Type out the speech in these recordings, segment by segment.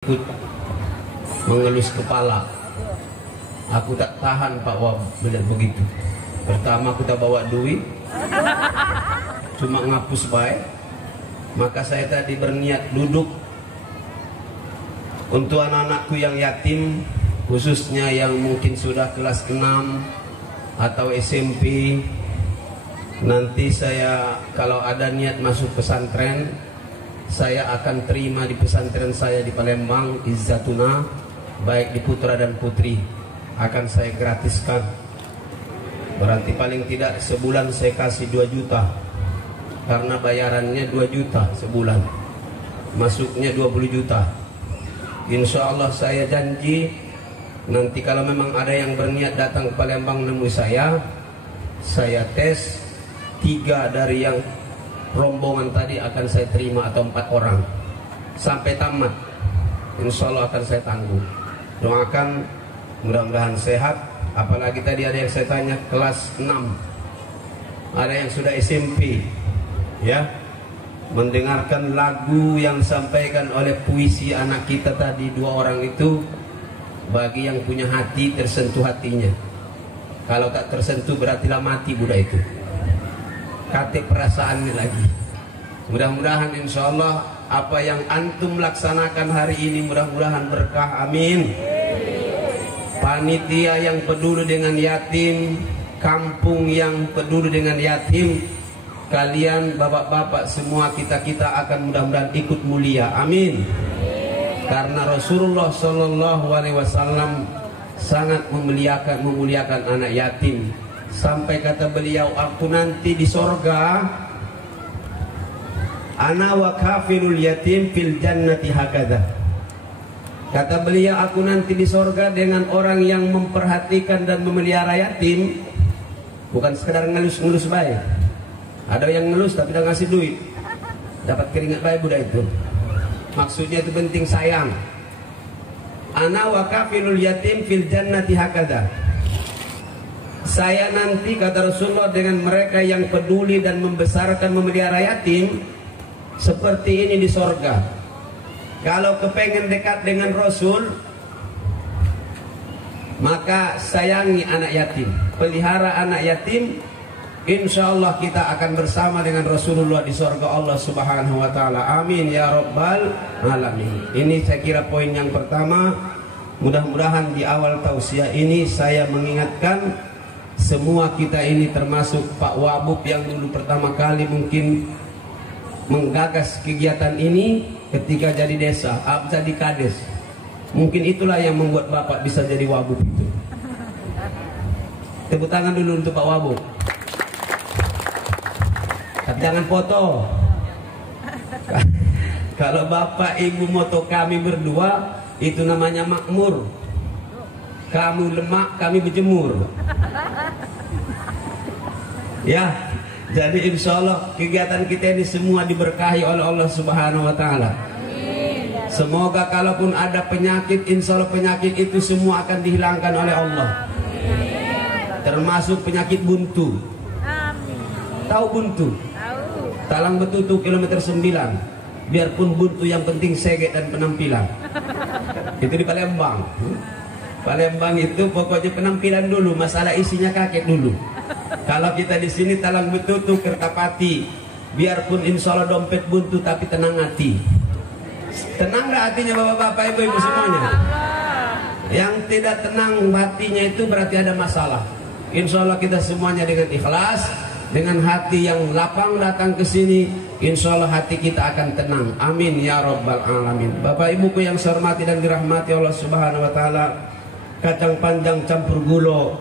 ikut mengelus kepala. Aku tak tahan Pak Wab melihat begitu. Pertama aku tak bawa duit, cuma ngapus baik. Maka saya tadi berniat duduk untuk anak-anakku yang yatim, khususnya yang mungkin sudah kelas 6 atau SMP. Nanti saya kalau ada niat masuk pesantren, saya akan terima di pesantren saya di Palembang, Izzatuna, baik di putra dan putri, akan saya gratiskan. Berarti paling tidak sebulan saya kasih 2 juta, karena bayarannya 2 juta sebulan, masuknya 20 juta. Insya Allah saya janji, nanti kalau memang ada yang berniat datang ke Palembang nemui saya tes 3 dari yang rombongan tadi akan saya terima, atau 4 orang sampai tamat. Insya Allah akan saya tanggung. Doakan mudah-mudahan sehat. Apalagi tadi ada yang saya tanya kelas 6, ada yang sudah SMP, ya, mendengarkan lagu yang disampaikan oleh puisi anak kita tadi 2 orang itu. Bagi yang punya hati, tersentuh hatinya. Kalau tak tersentuh berarti lah mati budak itu, katik perasaannya lagi. Mudah-mudahan insya Allah apa yang antum laksanakan hari ini mudah-mudahan berkah, amin. Panitia yang peduli dengan yatim, kampung yang peduli dengan yatim, kalian bapak-bapak semua, kita akan mudah-mudahan ikut mulia, amin. Karena Rasulullah SAW sangat memuliakan anak yatim. Sampai kata beliau, aku nanti di sorga, ana wa kafirul yatim fil jannati hakadha. Kata beliau, aku nanti di sorga dengan orang yang memperhatikan dan memelihara yatim. Bukan sekedar ngelus-ngelus baik. Ada yang ngelus tapi tidak ngasih duit, dapat keringat baik budak itu. Maksudnya itu penting, sayang. Ana wa kafirul yatim fil jannati hakadha. Saya nanti, kata Rasulullah, dengan mereka yang peduli dan membesarkan memelihara yatim seperti ini di sorga. Kalau kepengen dekat dengan Rasul, maka sayangi anak yatim, pelihara anak yatim. Insya Allah kita akan bersama dengan Rasulullah di sorga Allah Subhanahu wa ta'ala, amin ya rabbal alamin. Ini saya kira poin yang pertama. Mudah-mudahan di awal tausiah ini saya mengingatkan semua kita ini, termasuk Pak Wabub yang dulu pertama kali mungkin menggagas kegiatan ini ketika jadi desa, jadi kades. Mungkin itulah yang membuat Bapak bisa jadi Wabub itu. Tepuk tangan dulu untuk Pak Wabub. Tapi jangan foto. Kalau Bapak Ibu moto kami berdua, itu namanya makmur. Kamu lemak, kami berjemur. Ya, jadi insya Allah kegiatan kita ini semua diberkahi oleh Allah Subhanahu wa ta'ala. Semoga kalaupun ada penyakit, insya Allah penyakit itu semua akan dihilangkan oleh Allah. Termasuk penyakit buntu. Tahu buntu? Talang Betutu kilometer 9. Biarpun buntu, yang penting seget dan penampilan. Itu di Palembang. Palembang itu pokoknya penampilan dulu, masalah isinya kakek dulu. Kalau kita di sini Talang Betutu, Kertapati, biarpun insya Allah dompet buntu tapi tenang hati. Tenang gak hatinya bapak-bapak, ibu-ibu semuanya? Yang tidak tenang hatinya itu berarti ada masalah. Insya Allah kita semuanya dengan ikhlas, dengan hati yang lapang datang ke sini, insya Allah hati kita akan tenang, amin ya rabbal alamin. Bapak ibuku yang saya hormati dan dirahmati Allah Subhanahu wa ta'ala, kacang panjang campur gulo.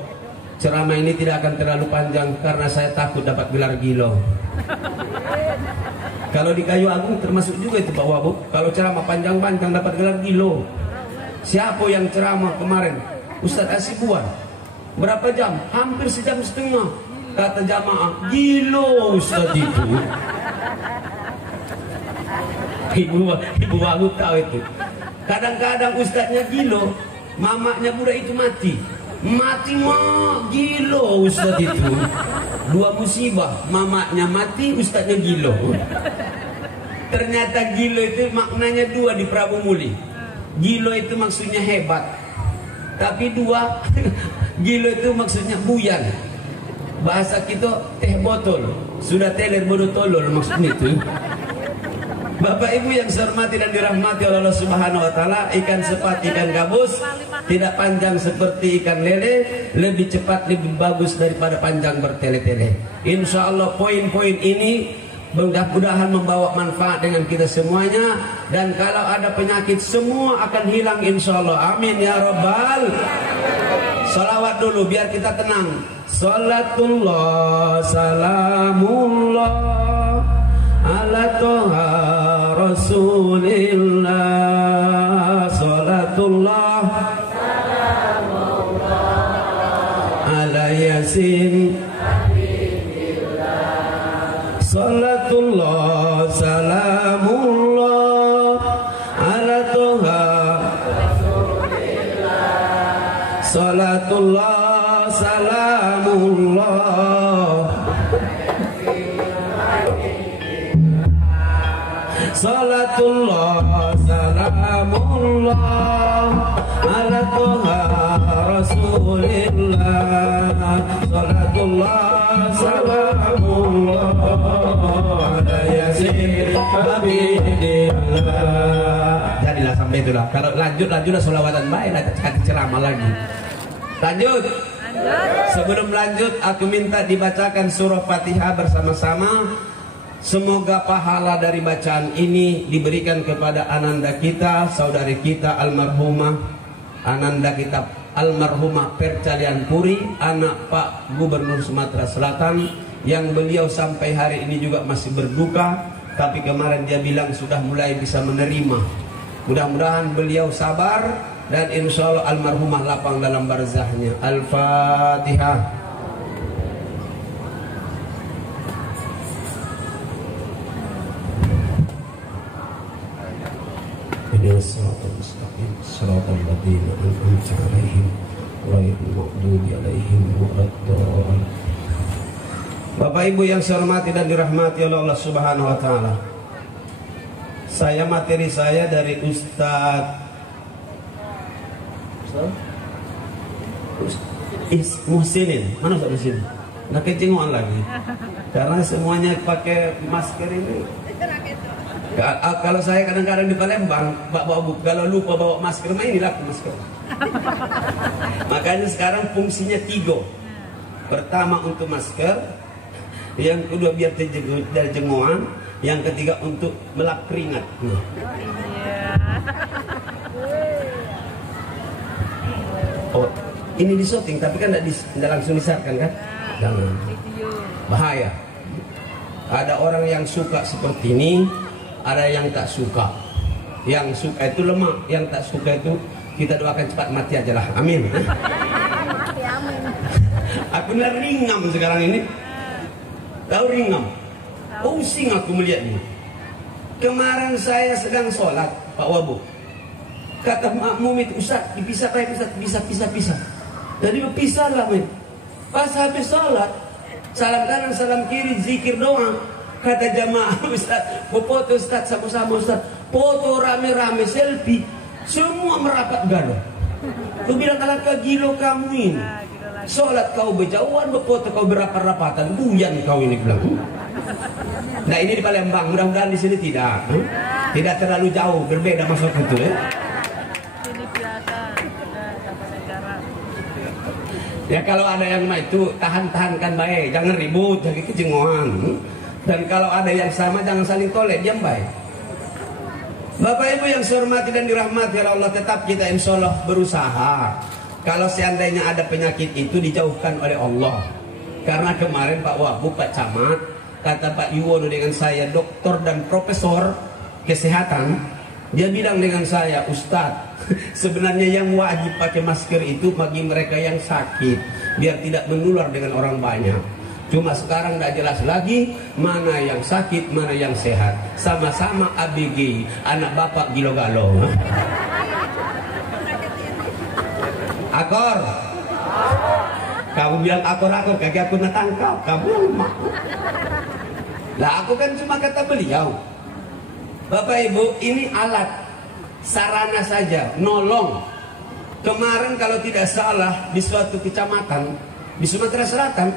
Ceramah ini tidak akan terlalu panjang karena saya takut dapat gelar gilo. Kalau di Kayu Agung termasuk juga itu Pak Wabub. Kalau ceramah panjang-panjang dapat gelar gilo. Siapa yang ceramah kemarin? Ustadz Asibuan. Berapa jam? Hampir 1,5 jam. Kata jamaah, gilo Ustadz itu. Ibu Wabub tahu itu. Kadang-kadang ustadznya gilo, mamaknya budak itu mati. Mati mah gilo Ustadz itu. 2 musibah, mamaknya mati, ustadznya gilo. Ternyata gilo itu maknanya 2 di Prabu Muli. Gilo itu maksudnya hebat. Tapi dua, gilo itu maksudnya buyan. Bahasa kita teh botol. Sudah teler bodoh tolol maksudnya itu. Bapak Ibu yang saya hormati dan dirahmati oleh Allah Subhanahu wa taala, ikan sepat, ikan gabus tidak panjang seperti ikan lele, lebih cepat, lebih bagus daripada panjang bertele-tele. Insya Allah poin-poin ini mudah-mudahan membawa manfaat dengan kita semuanya, dan kalau ada penyakit semua akan hilang insya Allah. Amin ya Rabbal. Salawat dulu biar kita tenang. Salatullah salamullah ala toha rasulillah. Salatullah salamullah ala yasin. Salatullah salamullah ala toha rasulillah. Salatullah salamullah. Salatullah salamullah ala toha rasulillah. Salatullah salamullah ala yasin habibillah. Jadilah sampai itulah. Kalau lanjutlah sholawatan baik, nanti ceramah lagi. Lanjut. Sebelum lanjut, aku minta dibacakan surah Fatihah bersama-sama. Semoga pahala dari bacaan ini diberikan kepada ananda kita, saudari kita almarhumah, ananda kita almarhumah Percalian Puri, anak Pak Gubernur Sumatera Selatan, yang beliau sampai hari ini juga masih berduka, tapi kemarin dia bilang sudah mulai bisa menerima. Mudah-mudahan beliau sabar, dan insya Allah almarhumah lapang dalam barzahnya. Al-Fatihah. Siratal mustaqim, siratal ladzina an'amta 'alaihim ghairil maghdubi 'alaihim waladdallin. Bapak Ibu yang saya hormati dan dirahmati oleh Allah Subhanahu wa taala. Materi saya dari Ustadz Muhsinin. Mana Ustadz Muhsinin? Nah kecenguan lagi. Karena semuanya pakai masker ini. Kalau saya kadang-kadang di Palembang, kalau lupa bawa masker, inilah masker. Makanya sekarang fungsinya 3. Pertama untuk masker, yang kedua biar dari jenguan, yang ketiga untuk melap keringat. Oh, ini di syuting, tapi kan tidak langsung disarkan kan? Jangan. Bahaya. Ada orang yang suka seperti ini, ada yang tak suka. Yang suka itu lemah, yang tak suka itu kita doakan cepat mati aja lah. Amin. Aku ringam sekarang ini. Tahu ringam? Pusing aku melihatnya. Kemarin saya sedang sholat, Pak Wabu. Kata makmum itu, Ustaz, dipisah kayak Ustaz, pisah. Jadi berpisah lah, men. Pas habis sholat, salam kanan, salam kiri, zikir doa. Kata jamaah, Ustaz, foto Ustaz, sama-sama Ustaz, foto rame-rame, selfie, semua merapat gaduh. Lu bilang alangkah gilo kamu ini. Sholat kau berjauhan, berfoto kau berapat-rapatan, buyan kau ini bilang. Nah ini di Palembang, mudah-mudahan di sini tidak. Tidak terlalu jauh, berbeda masuk itu ya. Ini biasa, ya kalau ada yang itu tahan-tahankan baik, jangan ribut, jangan kejenguan. Dan kalau ada yang sama jangan saling tolek, diam baik. Bapak Ibu yang saya hormati dan dirahmati oleh Allah, tetap kita insya Allah berusaha. Kalau seandainya ada penyakit itu dijauhkan oleh Allah. Karena kemarin Pak Wabu, Pak Camat, kata Pak Yuwono dengan saya, dokter dan profesor kesehatan, dia bilang dengan saya, Ustadz, sebenarnya yang wajib pakai masker itu bagi mereka yang sakit, biar tidak menular dengan orang banyak. Cuma sekarang tidak jelas lagi mana yang sakit, mana yang sehat. Sama-sama ABG, anak bapak gilo-galo. Akor. Kamu bilang akor-akor, kaki aku natangkap. Kamu lemah. Lah aku kan cuma kata beliau. Bapak Ibu, ini alat. sarana saja, nolong. Kemarin kalau tidak salah di suatu kecamatan di Sumatera Selatan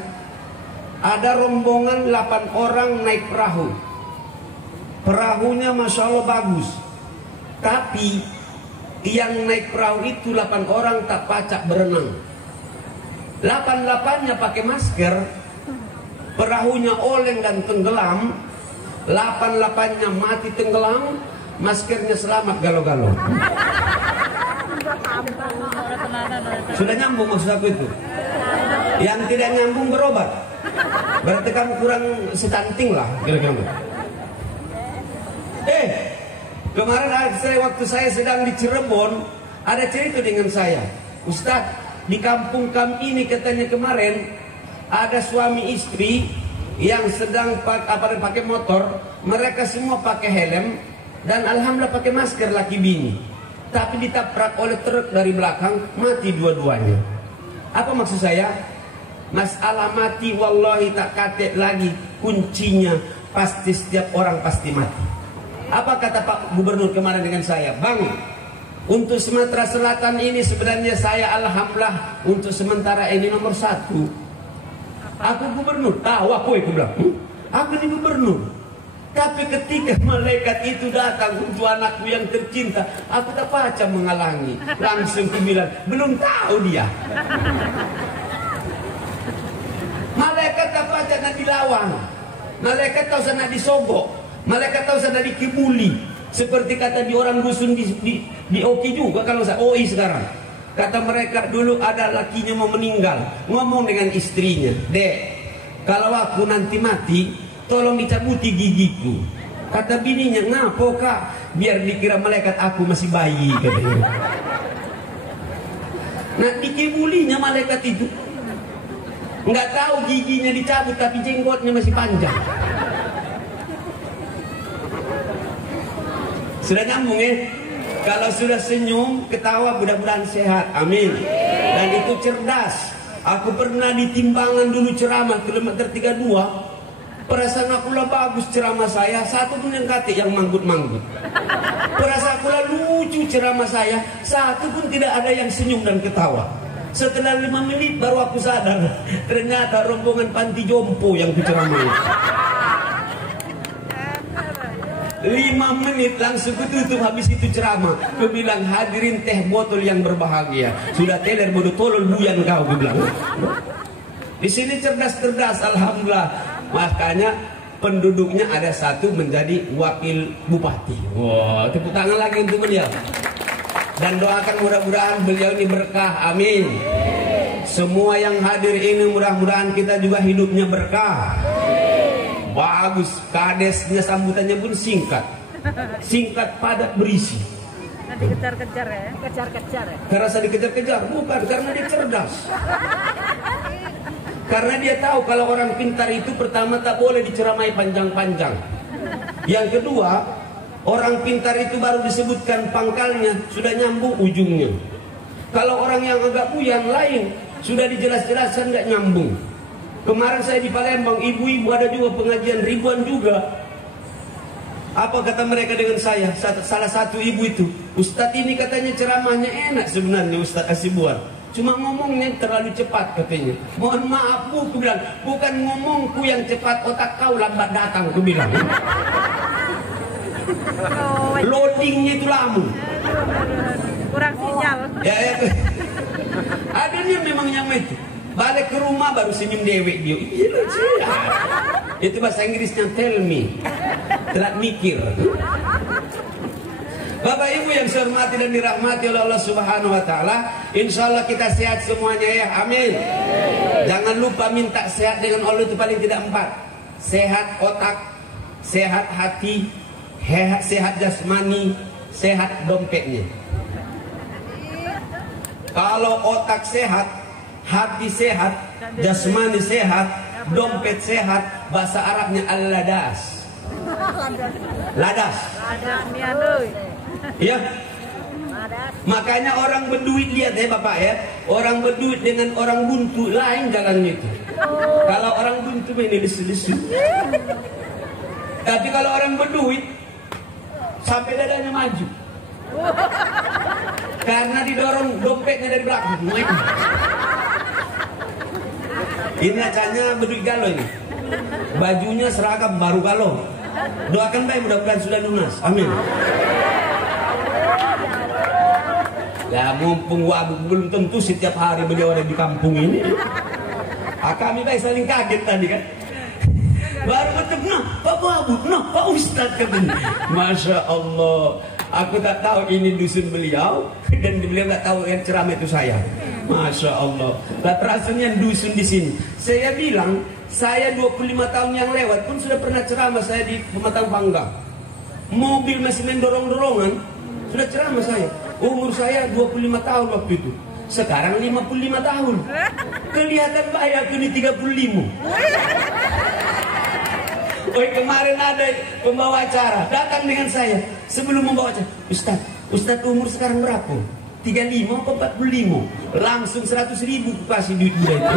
ada rombongan 8 orang naik perahu. Perahunya Masya Allah bagus, tapi yang naik perahu itu 8 orang tak pacak berenang. 8-8-nya pakai masker, perahunya oleng dan tenggelam. 8-8-nya mati tenggelam, maskernya selamat galau-galau. Sudah nyambung maksud aku itu. Yang tidak nyambung berobat. Berarti kamu kurang secanting lah kira-kira. Kemarin waktu saya sedang di Cirebon, ada cerita dengan saya. Ustadz, di kampung kami ini katanya kemarin ada suami istri yang sedang pakai motor. Mereka semua pakai helm dan alhamdulillah pakai masker laki bini. Tapi ditabrak oleh truk dari belakang, mati dua-duanya. Apa maksud saya? Masalah mati wallahi tak kate lagi, kuncinya pasti setiap orang pasti mati. Apa kata Pak Gubernur kemarin dengan saya? Bang, untuk Sumatera Selatan ini sebenarnya saya alhamdulillah untuk sementara ini nomor 1. Aku gubernur, tahu aku bilang, aku ini gubernur. Tapi ketika malaikat itu datang untuk anakku yang tercinta, aku tak baca menghalangi. Langsung bilang, belum tahu dia. Malaikat tak baca nak dilawan. Malaikat tahu sana disogok. Malaikat tahu sana dikibuli. Seperti kata di orang dusun di Oki juga kalau saya OI sekarang. Kata mereka dulu ada lakinya mau meninggal, ngomong dengan istrinya, "Dek, kalau aku nanti mati, tolong dicabuti gigiku." Kata bininya, "Ngapo kak?" "Biar dikira malaikat aku masih bayi," katanya. Nah dikibulinya malaikat itu, nggak tahu giginya dicabut tapi jenggotnya masih panjang. Sudah nyambung ya? Kalau sudah senyum, ketawa, mudah-mudahan sehat. Amin. Dan itu cerdas. Aku pernah di Timbangan dulu ceramah kilometer 32. Perasaan aku lah bagus ceramah saya, satu pun yang kate yang manggut-manggut. Perasaan aku lah lucu ceramah saya, satu pun tidak ada yang senyum dan ketawa. Setelah 5 menit baru aku sadar, ternyata rombongan panti jompo yang kuceramai. 5 menit langsung kututup habis itu ceramah. Ku bilang, hadirin teh botol yang berbahagia. Sudah teler bodoh tolol buyan kau, ku bilang. Di sini cerdas-cerdas, alhamdulillah. Makanya penduduknya ada 1 menjadi wakil bupati. Wah, tepuk tangan lagi untuk beliau. Dan doakan mudah-mudahan beliau ini berkah. Amin. Semua yang hadir ini mudah-mudahan kita juga hidupnya berkah. Bagus, kadesnya sambutannya pun singkat. Singkat, padat, berisi. Dikejar-kejar ya, kejar-kejar ya. Terasa dikejar-kejar? Bukan, karena dia cerdas. Karena dia tahu kalau orang pintar itu pertama tak boleh diceramai panjang-panjang. Yang kedua, orang pintar itu baru disebutkan pangkalnya, sudah nyambung ujungnya. Kalau orang yang agak buyang lain, sudah dijelas-jelaskan nggak nyambung. Kemarin saya di Palembang, ibu-ibu ada juga pengajian ribuan juga. Apa kata mereka dengan saya? Salah satu ibu itu, "Ustadz ini katanya ceramahnya enak sebenarnya Ustadz Asibuan. Cuma ngomongnya terlalu cepat," katanya. "Mohon maaf bu," aku bilang, "bukan ngomongku yang cepat, otak kau lambat datang," aku bilang. Loadingnya itu lama. Kurang sinyal. Ya. Adanya memang yang itu. Balik ke rumah baru senyum dewek dia. Itu bahasa Inggrisnya tell me. Telat mikir. Bapak Ibu yang saya hormati dan dirahmati oleh Allah Subhanahu wa taala, insyaallah kita sehat semuanya ya. Amin. Jangan lupa minta sehat dengan Allah itu paling tidak 4. Sehat otak, sehat hati, sehat jasmani, sehat dompetnya. Kalau otak sehat, hati sehat, jasmani sehat, dompet sehat, bahasa Arabnya al-ladas. Ladas. Ya. Makanya orang berduit, lihat ya Bapak ya, orang berduit dengan orang buntu lain jalannya itu. Kalau orang buntu ini lesu-lesu. Tapi kalau orang berduit sampai dadanya maju. Karena didorong dompetnya dari belakang. Ini acanya berduit galo ini. Bajunya seragam baru galo. Doakan baik mudah-mudahan sudah lunas. Amin. Ya mumpung wabu belum tentu setiap hari beliau ada di kampung ini. Kami baik saling kaget tadi kan. Baru bertemu, nah Pak Wabu, nah Pak Ustadz katanya. Masya Allah. Aku tak tahu ini dusun beliau dan beliau tak tahu yang ceramah itu saya. Masya Allah. Tak rasanya dusun di sini. Saya bilang, saya 25 tahun yang lewat pun sudah pernah ceramah saya di Pematang Panggang. Mobil masih mendorong-dorongan, sudah ceramah saya. Umur saya 25 tahun waktu itu. Sekarang 55 tahun. Kelihatan baik aku ini 35. Oh kemarin ada pembawa acara datang dengan saya. Sebelum membawa acara, Ustadz umur sekarang berapa? 35 atau 45? Langsung 100.000 kasih duit dia itu.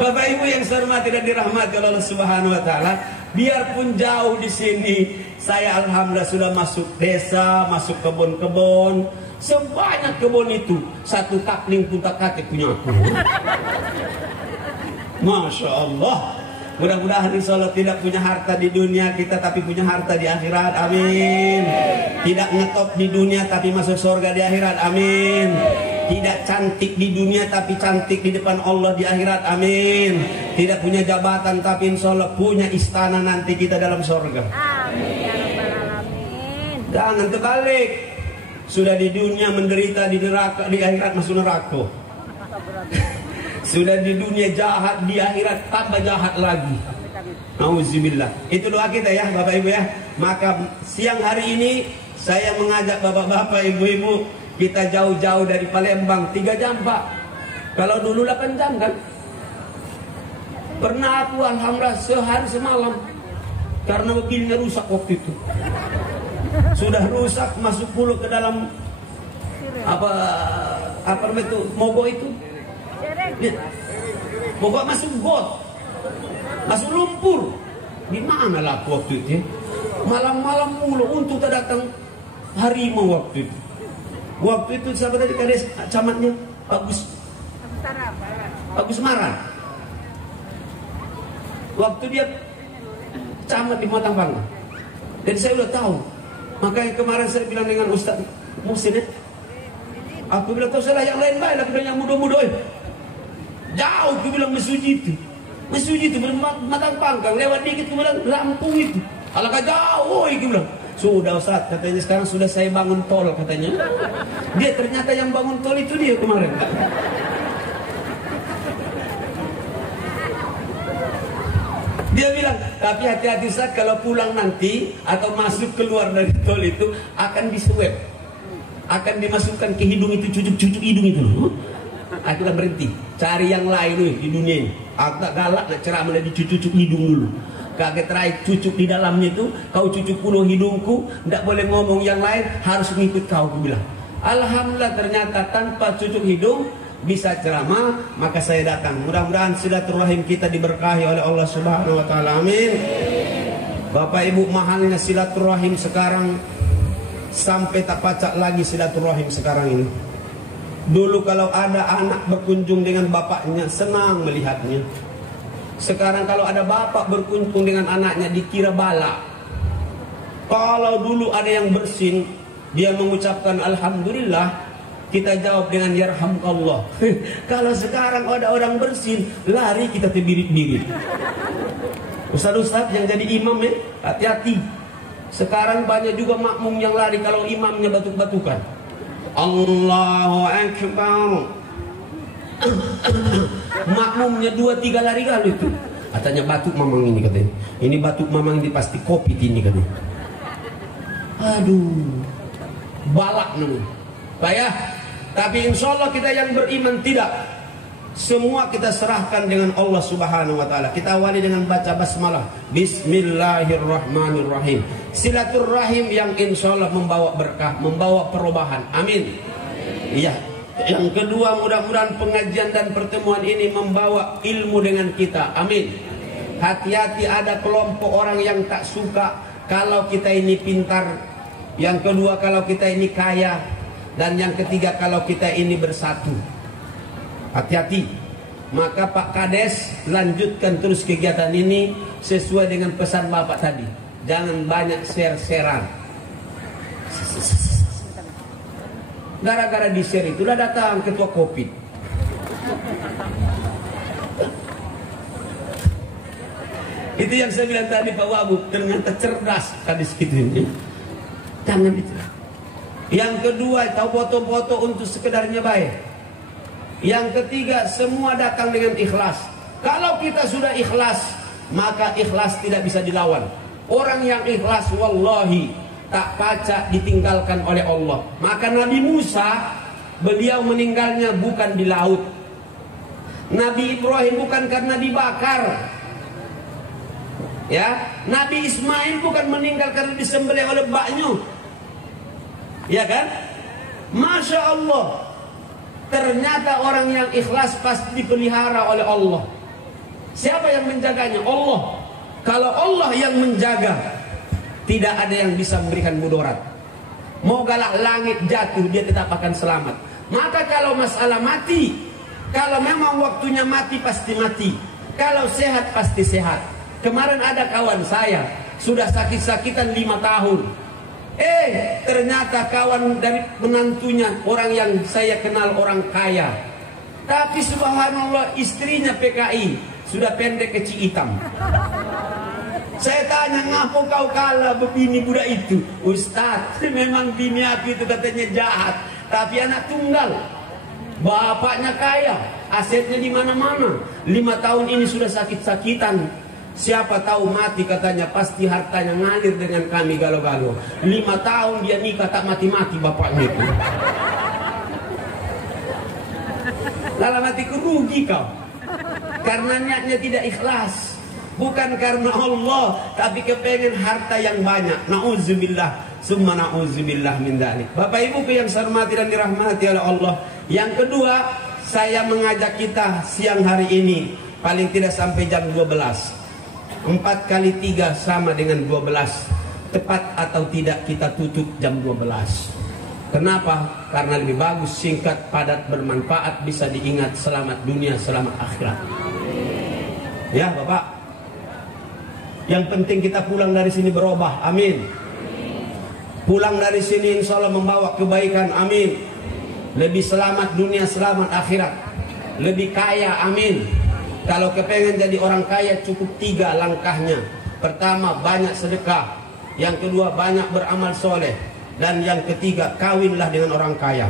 Bapak Ibu yang saya hormati dan dirahmati oleh Allah Subhanahu wa taala, biarpun jauh di sini, saya alhamdulillah sudah masuk desa, masuk kebun-kebun. Sebanyak kebun itu, satu kapling pun tak kate punya aku. Masya Allah. Mudah-mudahan insya Allah tidak punya harta di dunia kita, tapi punya harta di akhirat. Amin. Tidak ngetop di dunia, tapi masuk surga di akhirat. Amin. Tidak cantik di dunia, tapi cantik di depan Allah di akhirat. Amin. Tidak punya jabatan, tapi insya Allah punya istana nanti kita dalam surga. Amin. Jangan terbalik. Sudah di dunia menderita, di neraka, di akhirat masuk neraka. Sudah di dunia jahat, di akhirat tambah jahat lagi. Auzubillah. Itu doa kita ya Bapak Ibu ya. Maka siang hari ini saya mengajak bapak-bapak, ibu-ibu, kita jauh-jauh dari Palembang 3 jam Pak. Kalau dulu 8 jam kan. Pernah aku alhamdulillah sehari semalam karena mobilnya rusak waktu itu. Sudah rusak, masuk puluh ke dalam apa itu mogok itu. Mogok masuk got, masuk lumpur. Di mana lah waktu itu? Malam-malam mulu untuk tak datang harimau waktu itu. Waktu itu siapa tadi kades camatnya? Bagus Marah. Waktu dia camat di Pematang Panggang. Jadi saya udah tahu. Makanya kemarin saya bilang dengan Ustaz Muhsin, aku bilang tahu salah yang lain baik, aku bilang yang muda-muda. Jauh, aku bilang Mesuji itu Pematang Panggang, lewat dikit aku bilang Lampung itu. Alangkah jauh, aku bilang. Sudah Ustaz, katanya sekarang sudah saya bangun tol katanya. Dia ternyata yang bangun tol itu dia kemarin. Dia bilang, tapi hati-hati Ustaz kalau pulang nanti atau masuk keluar dari tol itu akan diswab, akan dimasukkan ke hidung itu, cucuk hidung itu. Aku akan berhenti, cari yang lain di dunia ini. Aku tak galak nak ceramah di cucuk hidung dulu. Kaget terakhir cucuk di dalamnya itu, kau cucuk penuh hidungku, tidak boleh ngomong yang lain, harus mengikut kau. Aku bilang, alhamdulillah ternyata tanpa cucuk hidung bisa ceramah, maka saya datang. Mudah-mudahan silaturahim kita diberkahi oleh Allah Subhanahu wa taala. Amin. Bapak Ibu, mahalnya silaturahim sekarang sampai tak pacak lagi silaturahim sekarang ini. Dulu kalau ada anak berkunjung dengan bapaknya senang melihatnya. Sekarang kalau ada bapak berkunjung dengan anaknya dikira bala. Kalau dulu ada yang bersin, dia mengucapkan alhamdulillah, kita jawab dengan yarhamkallah. Kalau sekarang ada orang bersin, lari kita terbirit-birit. Ustaz-ustaz yang jadi imam ya, hati-hati. Sekarang banyak juga makmum yang lari kalau imamnya batuk-batukan. Allahu Akbar. Makmumnya 2-3 lari kali itu. Katanya batuk mamang ini katanya. Ini batuk mamang ini pasti kopi ini katanya. Aduh, balak namanya. Pak ya, tapi insya Allah kita yang beriman tidak. Semua kita serahkan dengan Allah Subhanahu wa taala. Kita awali dengan baca basmalah. Bismillahirrahmanirrahim. Silaturahim yang insya Allah membawa berkah, membawa perubahan. Amin. Iya. Yang kedua, mudah-mudahan pengajian dan pertemuan ini membawa ilmu dengan kita. Amin. Hati-hati ada kelompok orang yang tak suka kalau kita ini pintar Yang kedua kalau kita ini kaya. Dan yang ketiga kalau kita ini bersatu. Hati-hati. Maka Pak Kades lanjutkan terus kegiatan ini sesuai dengan pesan Bapak tadi. Jangan banyak share-sharean. Gara-gara di share itulah datang ketua Covid. Itu yang saya bilang tadi Pak Wabub, ternyata cerdas Kades itu. Jangan itu. Yang kedua, tahu foto-foto untuk sekedarnya baik. Yang ketiga, semua datang dengan ikhlas. Kalau kita sudah ikhlas, maka ikhlas tidak bisa dilawan. Orang yang ikhlas, wallahi, tak pacak ditinggalkan oleh Allah. Maka Nabi Musa, beliau meninggalnya bukan di laut. Nabi Ibrahim bukan karena dibakar. Ya, Nabi Ismail bukan meninggal karena disembelih oleh mbaknya. Ya kan? Masya Allah. Ternyata orang yang ikhlas pasti dipelihara oleh Allah. Siapa yang menjaganya? Allah. Kalau Allah yang menjaga, tidak ada yang bisa memberikan mudarat. Mogalah langit jatuh, dia tetap akan selamat. Maka kalau masalah mati, kalau memang waktunya mati pasti mati. Kalau sehat pasti sehat. Kemarin ada kawan saya sudah sakit-sakitan 5 tahun. Ternyata kawan dari menantunya orang yang saya kenal orang kaya. Tapi subhanallah istrinya PKI, sudah pendek kecil hitam. Saya tanya, ngapa kau kalah begini budak itu? Ustaz, memang bini aku itu katanya jahat, tapi anak tunggal. Bapaknya kaya, asetnya di mana-mana. 5 tahun ini sudah sakit-sakitan. Siapa tahu mati katanya, pasti hartanya ngalir dengan kami galo-galo. 5 tahun dia nikah tak mati-mati bapaknya itu. Lala matiku rugi kau. Karena niatnya tidak ikhlas. Bukan karena Allah, tapi kepengen harta yang banyak. Na'udzubillah, summa na'udzubillah min dzalik. Bapak Ibu yang saya hormati dan dirahmati oleh Allah. Yang kedua, saya mengajak kita siang hari ini paling tidak sampai jam 12. 4 kali 3 sama dengan 12. Tepat atau tidak kita tutup jam 12. Kenapa? Karena lebih bagus, singkat, padat, bermanfaat, bisa diingat selamat dunia, selamat akhirat. Ya Bapak. Yang penting kita pulang dari sini berubah, amin. Pulang dari sini insya Allah membawa kebaikan, amin. Lebih selamat dunia, selamat akhirat. Lebih kaya, amin. Kalau kepengen jadi orang kaya cukup 3 langkahnya. Pertama, banyak sedekah. Yang kedua, banyak beramal soleh. Dan yang ketiga, kawinlah dengan orang kaya.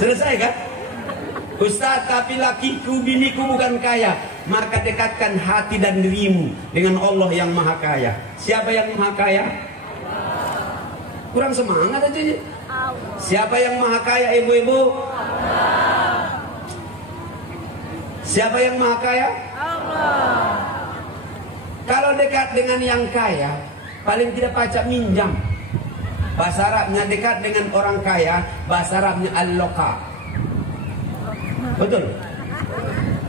Selesai kan? Ustaz, tapi lakiku, biniku bukan kaya. Maka dekatkan hati dan dirimu dengan Allah yang maha kaya. Siapa yang maha kaya? Kurang semangat aja. Siapa yang maha kaya, ibu-ibu? Siapa yang maha kaya? Allah. Kalau dekat dengan yang kaya, paling tidak pacak minjam. Bahasa Arabnya dekat dengan orang kaya, bahasa Arabnya al-loqa. Betul?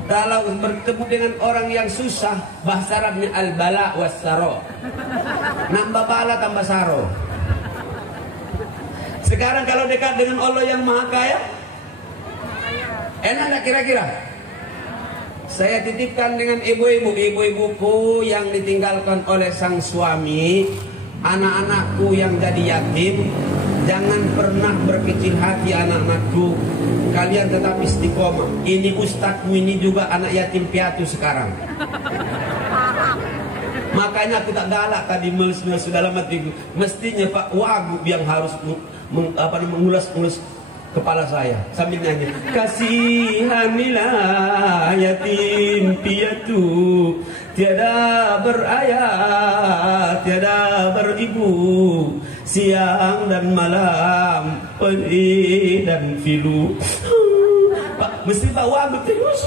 Kalau bertemu dengan orang yang susah, bahasa Arabnya al-bala was-saro. Nambah bala tambah saro. Sekarang kalau dekat dengan Allah yang maha kaya, enak tak kira-kira? Saya titipkan dengan ibu-ibuku yang ditinggalkan oleh sang suami, anak-anakku yang jadi yatim. Jangan pernah berkecil hati anak-anakku. Kalian tetap istiqomah. Ini ustadzmu ini juga anak yatim piatu sekarang. Makanya aku tak galak tadi mulus-mulus dalam hatiku. Mestinya Pak Wagub yang harus mengulas-ulus kepala saya sambil nyanyi. Kasihanilah yatim piatu, tiada berayah, tiada beribu, siang dan malam, pedih dan filu. Pak, mesti Pak Wagub terus.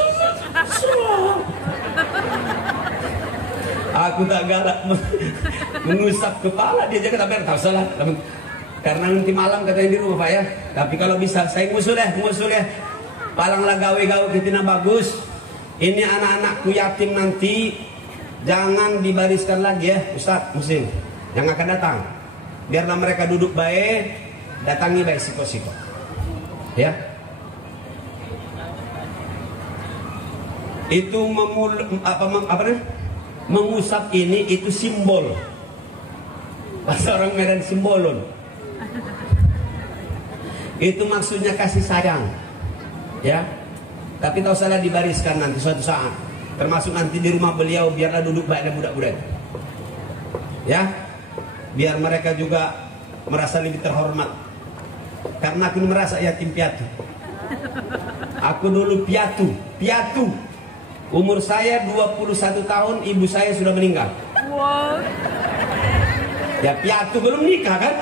Aku tak galak mengusap kepala dia, jangan tak salah. Karena nanti malam katanya di rumah Pak ya. Tapi kalau bisa saya ngusul ya. Palanglah gawe-gawe kita bagus. Ini anak-anakku yatim nanti Jangan dibariskan lagi ya Ustaz Muslim yang akan datang. Biarlah mereka duduk baik, datangi baik siko-siko. Ya. Itu mengusap ini itu simbol. Bahasa orang Medan simbolon. Itu maksudnya kasih sayang. Ya. Tapi tak usahlah dibariskan nanti suatu saat. Termasuk nanti di rumah beliau biarlah duduk baik dan budak-budak. Ya. Biar mereka juga merasa lebih terhormat. Karena aku merasa yatim piatu. Aku dulu piatu. Umur saya 21 tahun, ibu saya sudah meninggal. Wow. Ya piatu belum nikah kan?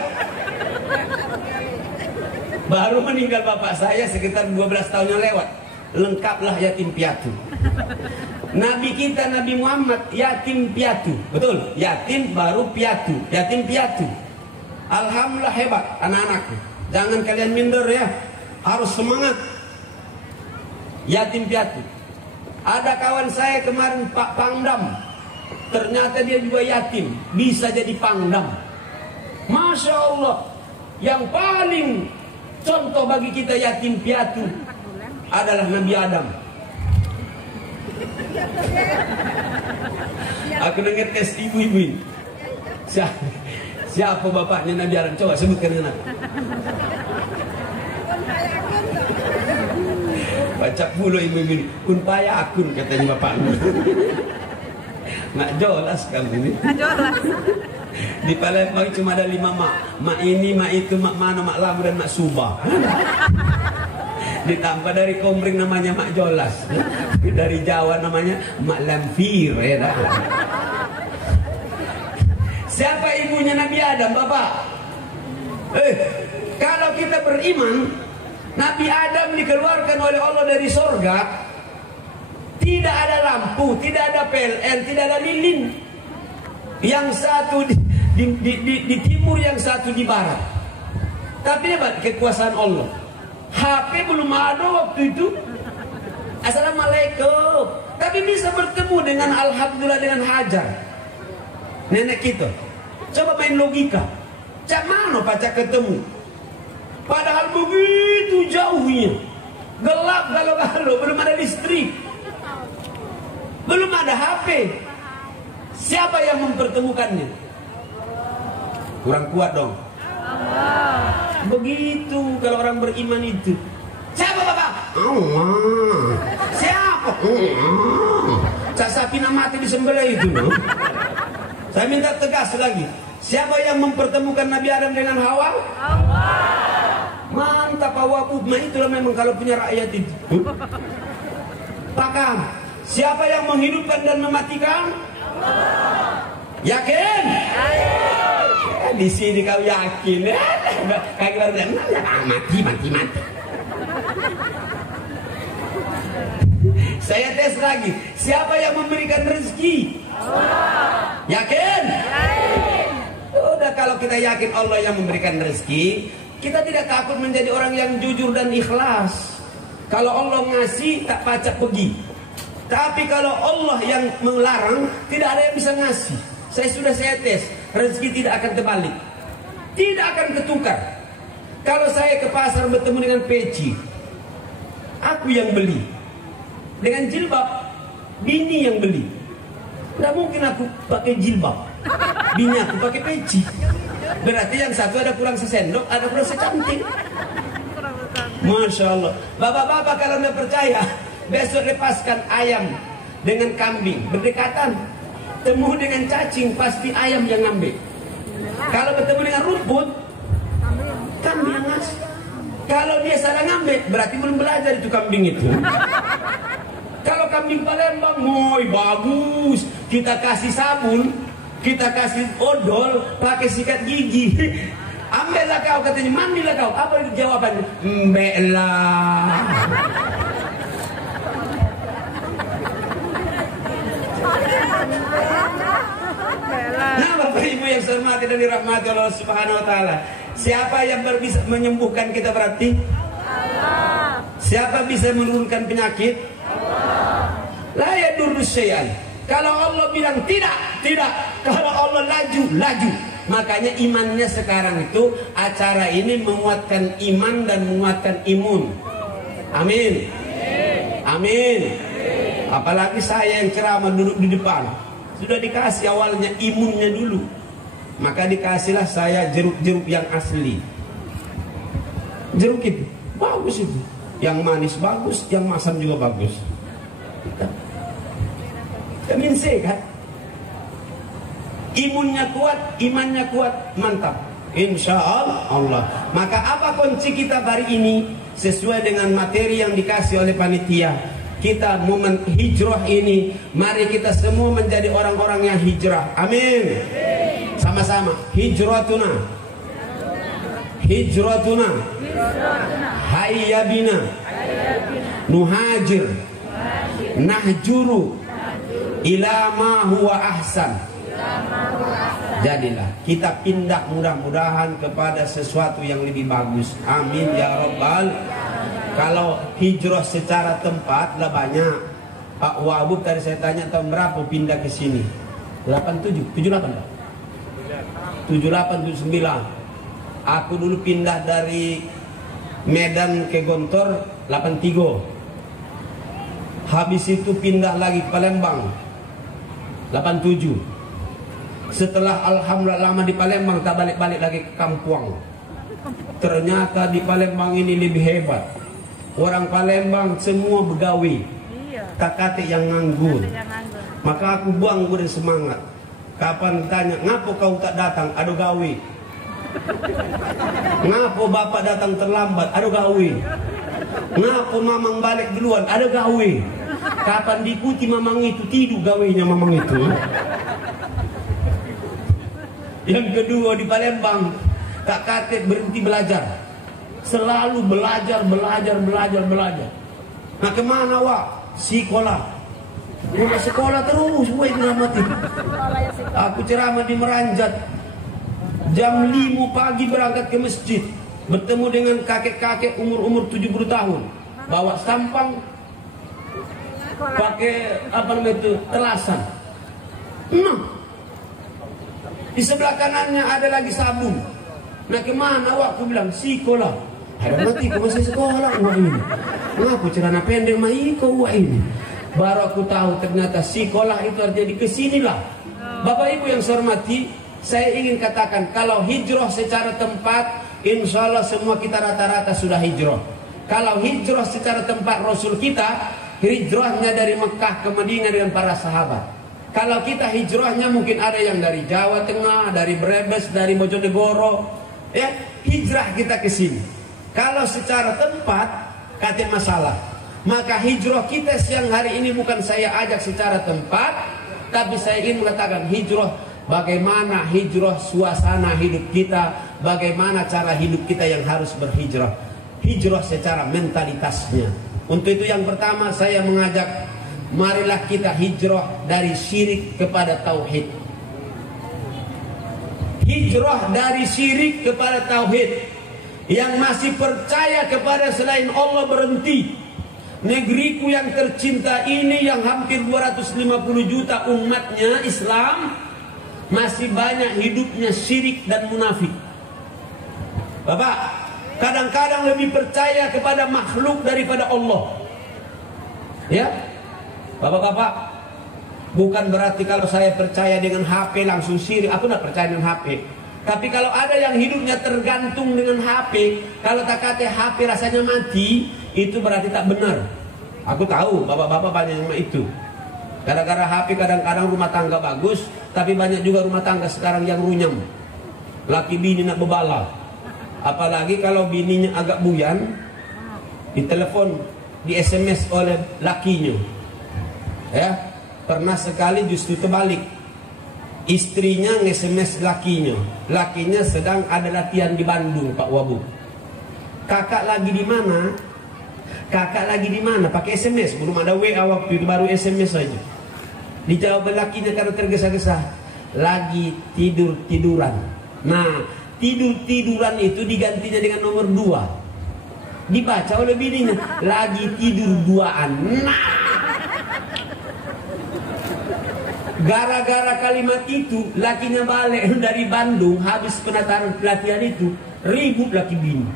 Baru meninggal bapak saya sekitar 12 tahun yang lewat. Lengkaplah yatim piatu. Nabi kita Nabi Muhammad yatim piatu. Betul? Yatim baru piatu. Yatim piatu. Alhamdulillah hebat anak-anakku. Jangan kalian minder ya. Harus semangat. Yatim piatu. Ada kawan saya kemarin Pak Pangdam. Ternyata dia juga yatim. Bisa jadi Pangdam. Masya Allah. Yang paling contoh bagi kita yatim piatu adalah Nabi Adam. Aku dengar tes ibu-ibu. Siapa bapaknya Nabi Adam? Coba sebutkan dengan aku. Baca pula ibu-ibu. Kun payah akun katanya bapaknya. Nak jelas kamu ini. Jelas. Di Palembang cuma ada 5 mak. Mak ini, mak itu, mak mana, mak lamu dan mak subah. Ditambah dari Komering namanya mak jolas. Dari Jawa namanya mak lamfir ya dah. Siapa ibunya Nabi Adam, Bapak? Kalau kita beriman, Nabi Adam dikeluarkan oleh Allah dari sorga. Tidak ada lampu, tidak ada PLN, tidak ada lilin. Yang satu di timur, yang satu di barat. Tapi hebat kekuasaan Allah. HP belum ada waktu itu. Assalamualaikum. Tapi bisa bertemu dengan alhamdulillah dengan Hajar. Nenek kita. Coba main logika. Cak mana pacar ketemu? Padahal begitu jauhnya. Gelap galau-galau, belum ada listrik. Belum ada HP. Siapa yang mempertemukannya? Kurang kuat dong. Begitu kalau orang beriman itu. Siapa Bapak? Allah. Siapa? Cak sapi mati disembelih itu no? Saya minta tegas lagi. Siapa yang mempertemukan Nabi Adam dengan Hawa? Allah. Mantap Hawa. Nah itulah memang kalau punya rakyat itu. Pakam. Siapa yang menghidupkan dan mematikan? Allah. Yakin? Di sini kau yakin ya? Kagak mati. Saya tes lagi. Siapa yang memberikan rezeki? Allah. Yakin? Yakin. Udah kalau kita yakin Allah yang memberikan rezeki, kita tidak takut menjadi orang yang jujur dan ikhlas. Kalau Allah ngasih tak pacak pergi. Tapi kalau Allah yang melarang, tidak ada yang bisa ngasih. Saya tes, rezeki tidak akan terbalik, tidak akan ketukar. Kalau saya ke pasar bertemu dengan peci, aku yang beli. Dengan jilbab, bini yang beli. Tidak mungkin aku pakai jilbab, bini aku pakai peci. Berarti yang satu ada kurang sesendok, ada kurang secantik. Masya Allah. Bapak-bapak kalau tidak percaya, besok lepaskan ayam dengan kambing berdekatan. Temu dengan cacing, pasti ayam yang ngambil. Kalau bertemu dengan rumput, kambing yang ngasih. Kalau dia salah ngambil, berarti belum belajar itu kambing itu. Kalau kambing Palembang, moy bagus. Kita kasih sabun, kita kasih odol, pakai sikat gigi. Ambillah kau katanya, mandilah kau. Apa jawabannya? Mbeklah. Nah Bapak Ibu yang saya hormati dan dirahmati Allah Subhanahu wa taala. Siapa yang bisa menyembuhkan kita berarti? Allah. Siapa bisa menurunkan penyakit? Allah. La yadurru syai'an Kalau Allah bilang tidak, tidak. Kalau Allah laju, laju. Makanya imannya sekarang itu, acara ini menguatkan iman dan menguatkan imun. Amin. Amin. Apalagi saya yang ceramah duduk di depan, sudah dikasih awalnya imunnya dulu. Maka dikasihlah saya jeruk-jeruk yang asli. Jeruk itu bagus itu. Yang manis bagus, yang masam juga bagus. Vitamin C kan? Imunnya kuat, imannya kuat, mantap. Insya Allah. Maka apa kunci kita hari ini? Sesuai dengan materi yang dikasih oleh panitia. Kita momen hijrah ini, mari kita semua menjadi orang-orang yang hijrah. Amin. Sama-sama. Hijratuna. Hijratuna. Hayya bina. Nuhajir. Nahjuru. Ila ma huwa ahsan. Jadilah kita pindah mudah-mudahan kepada sesuatu yang lebih bagus. Amin ya Rabbal. Kalau hijrah secara tempat lah banyak. Pak Wabub tadi saya tanya tahun berapa pindah ke sini? 87, 78 Pak? 78, 79. Aku dulu pindah dari Medan ke Gontor 83. Habis itu pindah lagi ke Palembang 87. Setelah alhamdulillah lama di Palembang, tak balik-balik lagi ke Kampuang. Ternyata di Palembang ini lebih hebat. Orang Palembang semua begawi, kakak yang nganggur. Maka aku buang dan semangat. Kapan tanya, ngapo kau tak datang? Aduh gawi. Ngapo bapak datang terlambat? Aduh gawi. Ngapo mamang balik duluan? Aduh gawi. Kapan diputi mamang itu? Tidur gawinya mamang itu. Yang kedua di Palembang, Kak Katet berhenti belajar. Selalu belajar. Nah kemana wak? Sekolah. Udah sekolah terus, wah itu namanya. Aku ceramah di Meranjat. Jam 5 pagi berangkat ke masjid. Bertemu dengan kakek-kakek umur 70 tahun. Bawa sampang. Pakai apa namanya itu? Telasan. Nah. Di sebelah kanannya ada lagi sabun. Nah kemana wak? Aku bilang sekolah. Ada mati kau masih sekolah wak ini. Ngaku celana pendek mah iko wak ini. Baru aku tahu ternyata sekolah itu artinya di kesinilah. Bapak Ibu yang saya hormati, saya ingin katakan kalau hijrah secara tempat, insya Allah semua kita rata-rata sudah hijrah. Kalau hijrah secara tempat Rasul kita, hijrahnya dari Mekah ke Madinah dengan para sahabat. Kalau kita hijrahnya mungkin ada yang dari Jawa Tengah, dari Brebes, dari Bojonegoro, ya hijrah kita ke sini. Kalau secara tempat, kata masalah. Maka hijrah kita siang hari ini bukan saya ajak secara tempat, tapi saya ingin mengatakan hijrah. Bagaimana hijrah suasana hidup kita, bagaimana cara hidup kita yang harus berhijrah. Hijrah secara mentalitasnya. Untuk itu yang pertama saya mengajak, marilah kita hijrah dari syirik kepada tauhid. Hijrah dari syirik kepada tauhid. Yang masih percaya kepada selain Allah berhenti. Negeriku yang tercinta ini yang hampir 250 juta umatnya Islam, masih banyak hidupnya syirik dan munafik. Bapak, kadang-kadang lebih percaya kepada makhluk daripada Allah. Ya, Bapak-bapak, bukan berarti kalau saya percaya dengan HP langsung syirik. Aku tidak percaya dengan HP. Tapi kalau ada yang hidupnya tergantung dengan HP, kalau tak kata HP rasanya mati, itu berarti tak benar. Aku tahu bapak-bapak banyak yang itu. Gara-gara HP kadang-kadang rumah tangga bagus, tapi banyak juga rumah tangga sekarang yang runyam. Laki bini nak bebala. Apalagi kalau bininya agak buyan, ditelepon, di SMS oleh lakinya. Ya, pernah sekali justru terbalik. Istrinya nge-SMS lakinya. Lakinya sedang ada latihan di Bandung, Pak Wabu. Kakak lagi di mana? Kakak lagi di mana? Pakai SMS, belum ada WA waktu itu, baru SMS saja. Dijawab lakinya karena tergesa-gesa, lagi tidur-tiduran. Nah, tidur-tiduran itu digantinya dengan nomor 2. Dibaca oleh bininya, lagi tidur duaan. Nah, Gara-gara kalimat itu, lakinya balik dari Bandung, habis penataran pelatihan itu, ribut laki bini.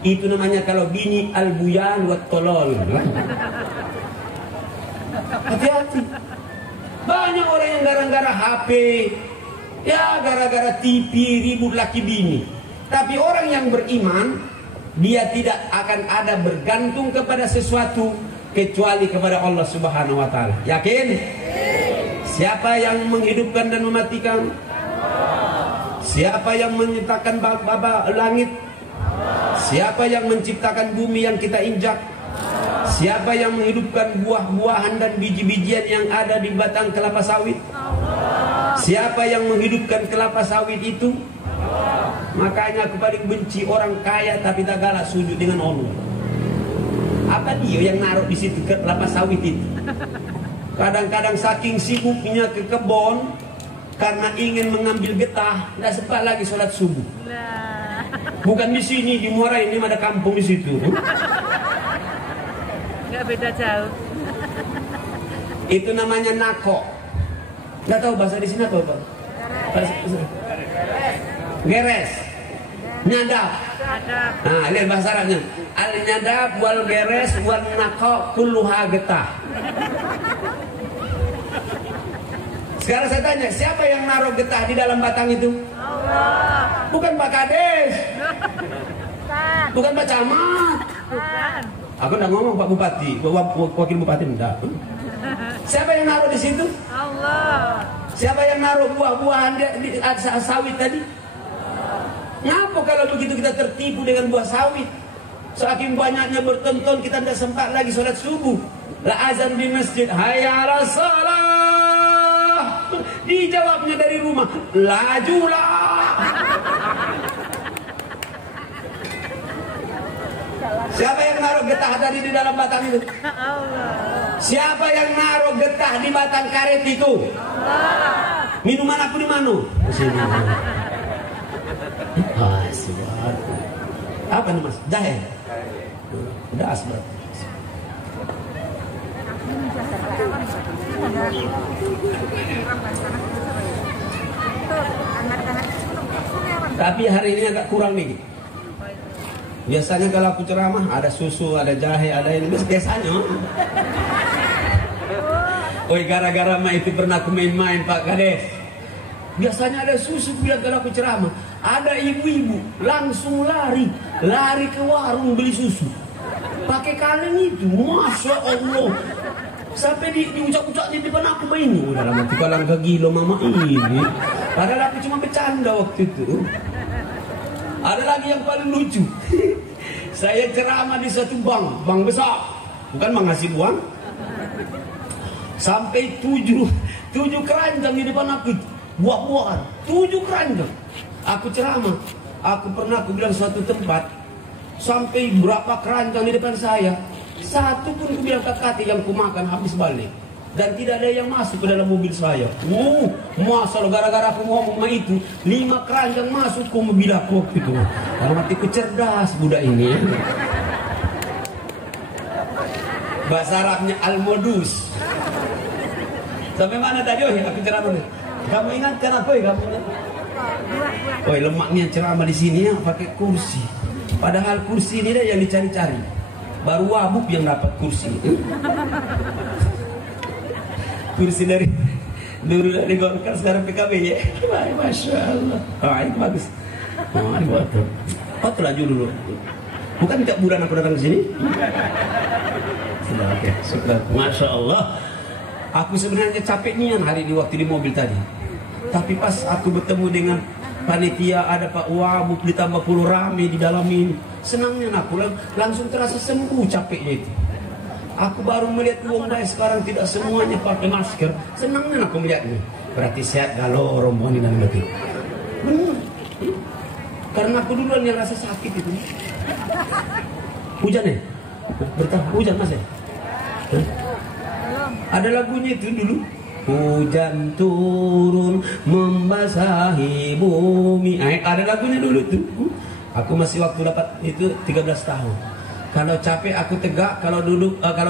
Itu namanya kalau bini al-buyan wa tolol. Hati-hati. Banyak orang yang gara-gara HP, ya gara-gara TV ribut laki bini. Tapi orang yang beriman, dia tidak akan ada bergantung kepada sesuatu kecuali kepada Allah Subhanahu wa taala. Yakin? Siapa yang menghidupkan dan mematikan? Siapa yang menciptakan langit? Siapa yang menciptakan bumi yang kita injak? Siapa yang menghidupkan buah-buahan dan biji-bijian yang ada di batang kelapa sawit? Siapa yang menghidupkan kelapa sawit itu? Makanya aku paling benci orang kaya tapi tak galak sujud dengan Allah. Apa dia yang naruh di situ kelapa sawit itu? Kadang-kadang saking sibuknya ke kebun karena ingin mengambil getah, tidak sempat lagi sholat subuh. Bukan di sini, di Muara ini ada kampung di situ. Nggak beda jauh. Itu namanya nako. Nggak tahu bahasa di sini apa Pak? Geres. Nyadap. Nah, lihat bahasa Arabnya. Al nyadap wal geres wal nako kulluha getah. Sekarang saya tanya, siapa yang naruh getah di dalam batang itu? Allah. Bukan Pak Kades. Bukan Pak Camat. Bukan. Aku enggak ngomong Pak Bupati, wakil Bupati enggak. Siapa yang naruh di situ? Allah. Siapa yang naruh buah-buahan di sawit tadi? Ngapa kalau begitu kita tertipu dengan buah sawit? Saking banyaknya bertonton kita tidak sempat lagi sholat subuh. La azan di masjid, hayya 'alas shalah. Dijawabnya dari rumah, lajulah. Siapa yang naruh getah tadi di dalam batang itu? Allah. Siapa yang naruh getah di batang karet itu? Allah. Minuman aku di mana? Di sini. Ah, subhanallah. Apa nih Mas? Jahe. Udah asbat. Tapi hari ini agak kurang nih. Biasanya kalau aku ceramah ada susu, ada jahe, ada ini biasanya. Oi, gara-gara mah itu pernah aku main-main Pak Kades. Biasanya ada susu bilang kalau aku ceramah. Ada ibu-ibu langsung lari ke warung beli susu. Pakai kaleng itu, masya Allah. Sampai diucap-ucap di depan aku main. Udah lama tuh kalang gila mama ini. Padahal aku cuma bercanda waktu itu. Ada lagi yang paling lucu. Saya ceramah di satu bank besar. Bukan bank ngasih uang. Sampai tujuh keranjang di depan aku. Buah-buahan. 7 keranjang. Aku ceramah. Aku bilang suatu tempat. Sampai berapa keranjang di depan saya. Satu pun aku bilang kakak yang kumakan habis balik. Dan tidak ada yang masuk ke dalam mobil saya. Masalah gara-gara aku ngomong itu 5 keranjang masuk ke mobil aku waktu itu. Karena hatiku cerdas budak ini. Bahasa Arabnya al-modus. Sampai mana tadi? Oh, aku ceramah nih. Kamu ingatkan aku ya, kamu ingat? Oh, lemaknya ceramah di sini ya pakai kursi. Padahal kursi ini yang dicari-cari. Baru wabuk yang dapat kursi. Kursi dari dulu dari Golkar sekarang PKB ya. Masya Allah. Oh, itu bagus. Oh, ini betul. Oh, terlaju dulu. Bukan tiap bulan aku datang ke sini. Sudah oke. Sudah. Masya Allah. Aku sebenarnya capek nian hari di waktu di mobil tadi. Tapi pas aku bertemu dengan panitia, ada Pak Wabuk ditambah puluh rame di dalam ini. Senangnya aku langsung terasa sembuh capeknya itu. Aku baru melihat uang baik sekarang tidak semuanya pakai masker. Senangnya aku melihatnya. Berarti sehat kalau rombongan di dalam negeri. Benar. Karena aku duluan yang rasa sakit itu. Hujan ya? Bertah hujan Mas ya? Ada lagunya itu dulu. Hujan turun membasahi bumi. Ada lagunya dulu tuh. Aku masih waktu dapat itu 13 tahun. Kalau capek aku tegak, kalau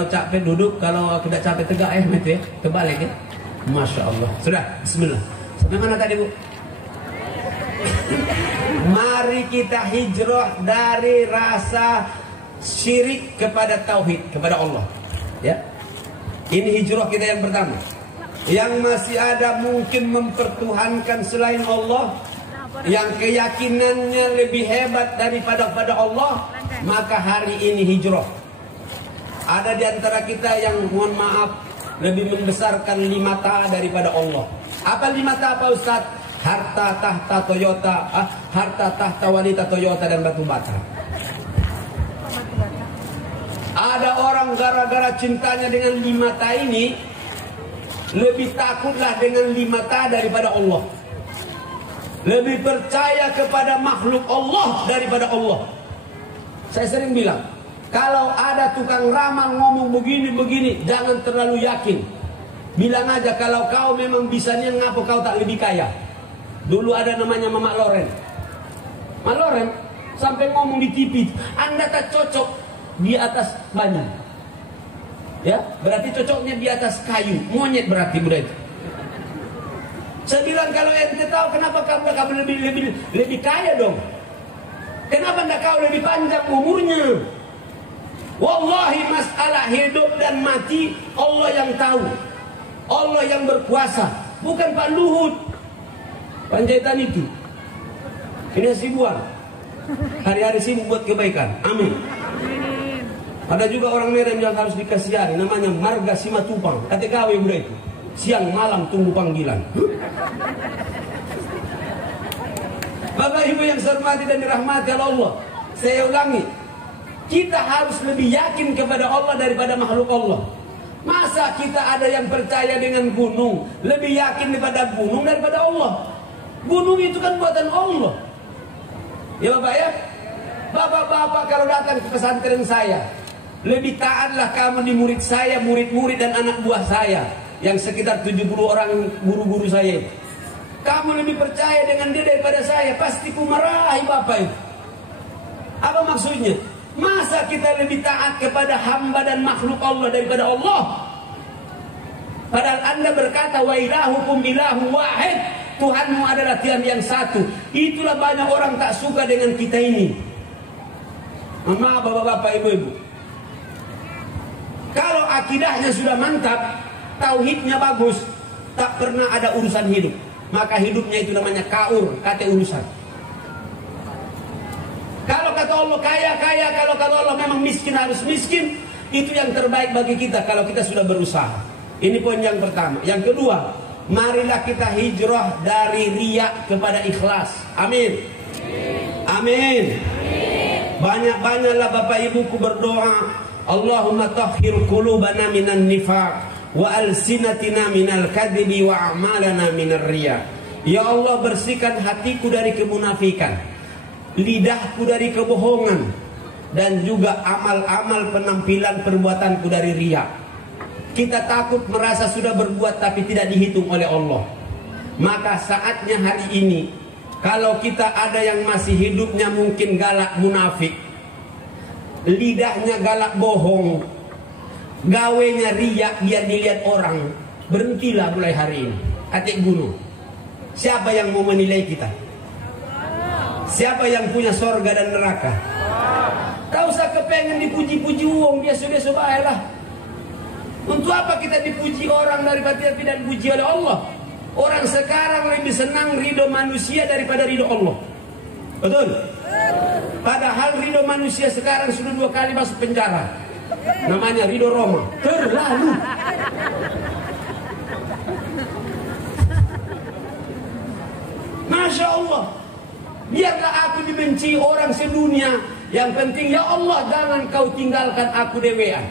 capek duduk, kalau aku tidak capek tegak gitu ya. Kebalik ya. Masya Allah. Sudah, bismillah. Sampai mana tadi, Bu? Mari kita hijrah dari rasa syirik kepada tauhid, kepada Allah. Ya. Ini hijrah kita yang pertama. Yang masih ada mungkin mempertuhankan selain Allah, yang keyakinannya lebih hebat daripada Allah, maka hari ini hijrah. Ada di antara kita yang mohon maaf lebih membesarkan 5 ta daripada Allah. Apa 5 ta Pak Ustaz? Harta, tahta, Toyota, harta, tahta, wanita, Toyota, dan batu bata. Ada orang gara-gara cintanya dengan 5 ta ini lebih takutlah dengan 5 ta daripada Allah. Lebih percaya kepada makhluk Allah daripada Allah. Saya sering bilang, kalau ada tukang ramal ngomong begini-begini, jangan terlalu yakin. Bilang aja kalau kau memang bisanya ngapa kau tak lebih kaya. Dulu ada namanya Mama Loren. Mama Loren sampai ngomong di TV, Anda tak cocok di atas banyak. Ya, berarti cocoknya di atas kayu, monyet berarti budaya itu. Saya bilang kalau ente tahu kenapa kamu lebih kaya dong? Kenapa enggak kau lebih panjang umurnya? Wallahi masalah hidup dan mati Allah yang tahu. Allah yang berkuasa, bukan Pak Luhut. Panjaitan itu. Ini Hasibuan. Hari-hari sibuk buat kebaikan. Amin. Ada juga orang Medan yang harus dikasihani, namanya Marga Simatupang. Kata gawe udah itu. Siang malam tunggu panggilan. Bapak Ibu yang saya hormati dan dirahmati oleh Allah, saya ulangi, kita harus lebih yakin kepada Allah daripada makhluk Allah. Masa kita ada yang percaya dengan gunung, lebih yakin daripada gunung daripada Allah? Gunung itu kan buatan Allah. Ya Bapak ya, Bapak-bapak kalau datang ke pesantren saya, lebih taatlah kamu di murid saya, murid-murid dan anak buah saya, yang sekitar 70 orang guru-guru saya. Kamu lebih percaya dengan dia daripada saya, pasti ku marahi Bapak itu. Apa maksudnya? Masa kita lebih taat kepada hamba dan makhluk Allah daripada Allah? Padahal Anda berkata wa ilahukum ilahu wahid, Tuhanmu adalah Tuhan yang satu. Itulah banyak orang tak suka dengan kita ini. Maaf bapak-bapak, ibu-ibu, kalau akidahnya sudah mantap, tauhidnya bagus, tak pernah ada urusan hidup, maka hidupnya itu namanya kaur, kata urusan. Kalau kata Allah kaya, kalau kata Allah memang miskin harus miskin, itu yang terbaik bagi kita kalau kita sudah berusaha. Ini poin yang pertama. Yang kedua, marilah kita hijrah dari riya kepada ikhlas. Amin. Amin. Banyak-banyaklah Bapak Ibuku berdoa, Allahumma tahhir qulubana minan nifaq wa alsinatina minal kadhibi wa a'malana minar riya. Ya Allah, bersihkan hatiku dari kemunafikan, lidahku dari kebohongan, dan juga amal-amal penampilan perbuatanku dari riya. Kita takut merasa sudah berbuat tapi tidak dihitung oleh Allah. Maka saatnya hari ini, kalau kita ada yang masih hidupnya mungkin galak munafik, lidahnya galak bohong, gawenya riya biar dilihat orang, berhentilah mulai hari ini. Atik gunung, siapa yang mau menilai kita? Siapa yang punya sorga dan neraka? Tak usah kepengen dipuji-puji uang, biasa-biasa baiklah. Untuk apa kita dipuji orang daripada tidak dipuji oleh Allah? Orang sekarang lebih senang ridho manusia daripada ridho Allah. Betul? Padahal ridho manusia sekarang sudah 2 kali masuk penjara. Namanya ridho Roma. Terlalu. Masya Allah. Biarlah aku dibenci orang sedunia, yang penting ya Allah jangan kau tinggalkan aku dewean.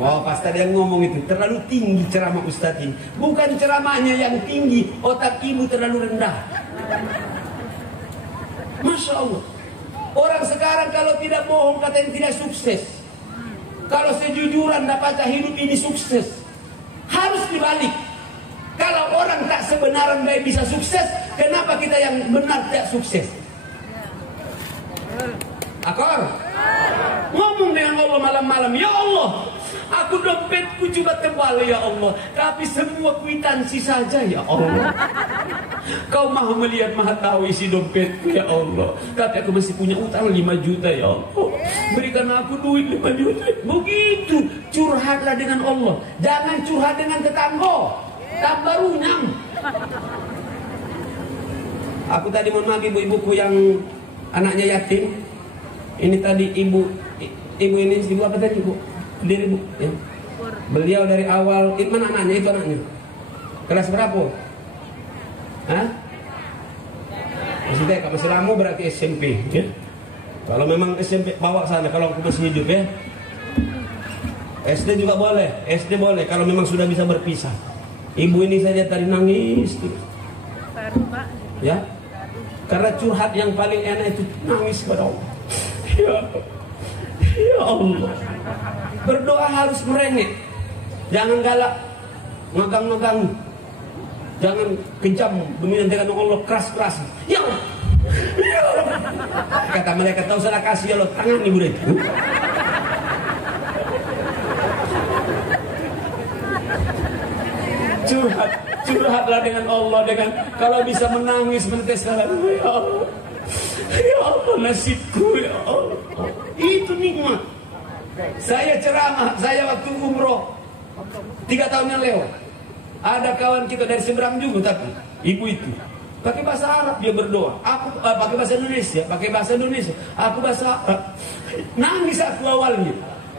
Wah, pas tadi yang ngomong itu terlalu tinggi ceramah Ustaz ini. Bukan ceramahnya yang tinggi, otak ibu terlalu rendah. Masya Allah. Orang sekarang kalau tidak bohong katanya tidak sukses. Kalau sejujuran dapat hidup ini sukses. Harus dibalik. Kalau orang tak sebenaran baik bisa sukses, kenapa kita yang benar tidak sukses? Akor ngomong dengan Allah malam-malam, ya Allah, Aku dompetku juga tebal ya Allah, tapi semua kwitansi saja ya Allah. Kau maha melihat, maha tahu isi dompetku ya Allah. Tapi aku masih punya utang 5 juta ya Allah. Berikan aku duit 5 juta. Begitu, curhatlah dengan Allah. Jangan curhat dengan tetangga. Tambah runyam. Aku tadi mohon maaf ibu-ibuku yang anaknya yatim. Ini tadi ibu ini ibu apa tadi ibu? Diri ibu. Ya. Beliau dari awal, mana anaknya itu anaknya? Kelas berapa? Hah? Masih TK, masih lama berarti SMP. Ya? Kalau memang SMP bawa sana, kalau aku masih hidup ya. SD juga boleh, SD boleh kalau memang sudah bisa berpisah. Ibu ini saya tadi nangis. Ya, karena curhat yang paling enak itu nangis pada Allah. Ya Allah, berdoa harus merengek, jangan galak, megang-megang, jangan kejam, demi dengan Allah keras-keras. Ya Allah, ya Allah. Kata mereka, tahu salah kasih ya Allah, tangan ibu itu. Curhatlah dengan Allah, dengan kalau bisa menangis meneteskan. Ya Allah, ya Allah, nasibku ya Allah. Itu nikmat. Saya ceramah, saya waktu umroh 3 tahun yang lewat. Ada kawan kita dari seberang juga, tapi ibu itu pakai bahasa Arab dia berdoa. Aku pakai bahasa Indonesia, aku bahasa Arab. Nangis aku awalnya.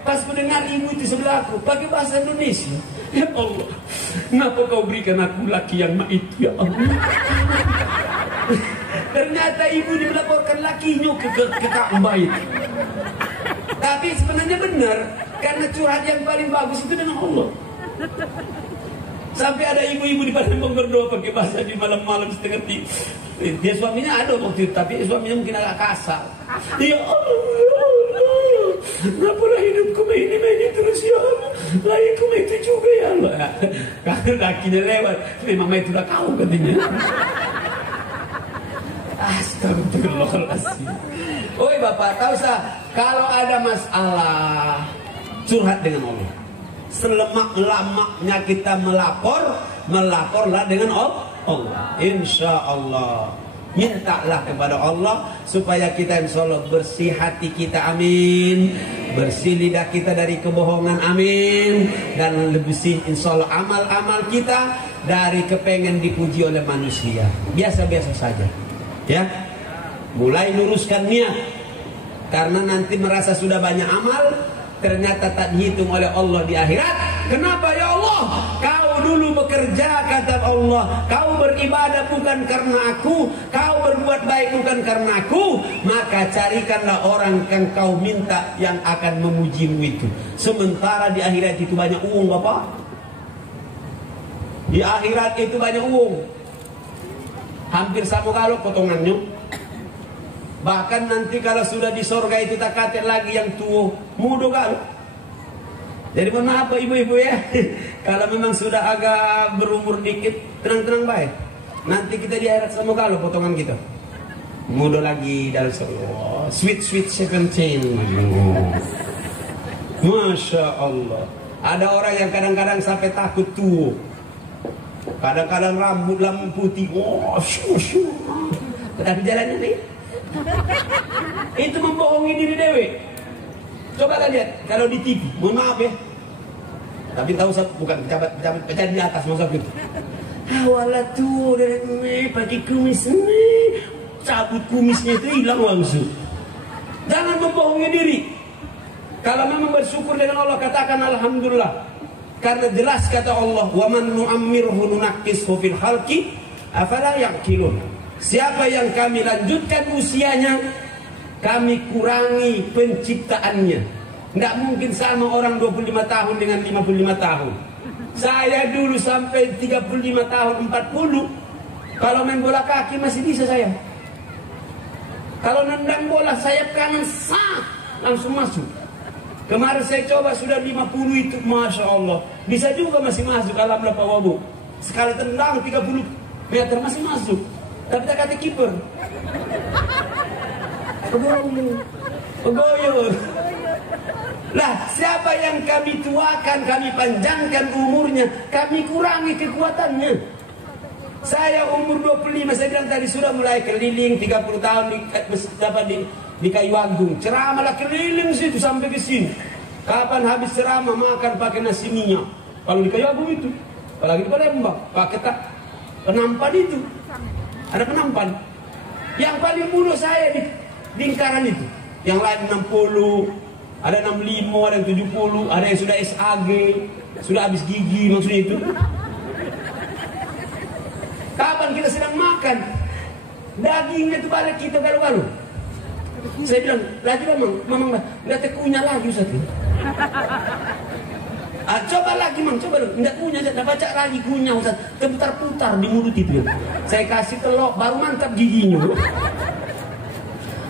Pas mendengar ibu itu sebelah aku pakai bahasa Indonesia. Ya Allah, kenapa kau berikan aku laki yang itu ya Allah? Ternyata ibu dilaporkan lakinya ke Ka'bah itu. Tapi sebenarnya benar, karena curhat yang paling bagus itu dengan Allah. Sampai ada ibu-ibu di Palembang berdoa pakai bahasa di malam-malam setengah 3. Dia suaminya ada waktu itu, tapi suaminya mungkin agak kasar. Ya Allah, kenapa hidupku ini terus ya Allah? Lahirku itu juga ya Allah. Karena lakinya lewat, memang itu udah kau katanya. Astagfirullahaladzim. Oi Bapak, tahu sah, kalau ada masalah curhat dengan Allah. Selemak-lemaknya kita melaporlah dengan Allah. Insya Allah. Mintalah kepada Allah supaya kita insya Allah bersih hati kita, amin. Bersih lidah kita dari kebohongan, amin. Dan lebih bersih insya Allah amal-amal kita dari kepengen dipuji oleh manusia. Biasa-biasa saja. Ya, mulai luruskan niat. Karena nanti merasa sudah banyak amal, ternyata tak dihitung oleh Allah di akhirat. Kenapa ya Allah? Kau dulu bekerja kata Allah, kau beribadah bukan karena aku, kau berbuat baik bukan karena aku, maka carikanlah orang yang kau minta yang akan memujimu itu. Sementara di akhirat itu banyak uang Bapak. Di akhirat itu banyak uang. Hampir sama kalau potongannya. Bahkan nanti kalau sudah di sorga itu tak kata lagi yang tua muda kalau. Jadi mohon maaf ibu-ibu ya. Kalau memang sudah agak berumur dikit, tenang-tenang baik. Nanti kita di akhirat sama kalau potongan kita. Muda lagi dalam surga. Sweet 17. Masya Allah. Ada orang yang kadang-kadang sampai takut tua. Kadang-kadang rambut lampu putih, syuh. Tetapi jalannya nih, itu membohongi diri dewe. Coba lihat kalau di TV, mohon maaf ya. Tapi tahu bukan pecahan di atas masa itu. Awalnya tuh dari pakai kumis ini, cabut kumisnya itu hilang langsung. Jangan membohongi diri. Kalau memang bersyukur dengan Allah, katakan alhamdulillah. Karena jelas kata Allah, wa man nu'ammirhu nunaqqishu fil khalqi afala ya'qilun. Siapa yang kami lanjutkan usianya, kami kurangi penciptaannya. Tidak mungkin sama orang 25 tahun dengan 55 tahun. Saya dulu sampai 35 tahun 40. Kalau main bola kaki masih bisa saya. Kalau nendang bola sayap kanan langsung masuk. Kemarin saya coba sudah 50 itu, Masya Allah. Bisa juga masih masuk, alhamdulillah Pak Wabu. Sekali tendang 30 meter masih masuk. Tapi tak kata kiper. Goyor. Lah, siapa yang kami tuakan, kami panjangkan umurnya, kami kurangi kekuatannya. Saya umur 25, saya bilang tadi sudah mulai keliling 30 tahun di Kayu Agung. Ceramahlah keliling situ sampai ke sini. Kapan habis ceramah makan pakai nasi minyak. Kalau di Kayu Agung itu, apalagi di Palembang, pakai penampan itu. Ada penampan. Yang paling muda saya di lingkaran itu. Yang lain 60. Ada 65, ada yang 70, ada yang sudah SAG, sudah habis gigi maksudnya itu. Kapan kita sedang makan, dagingnya itu balik kita galu-galu. Saya bilang, lagi mamang, nggak tekunya lagi Ustaz. Coba lagi coba dong, nggak kunyah, nggak baca lagi kunyah Ustaz, terputar-putar di mulut itu. Saya kasih telur, baru mantap giginya.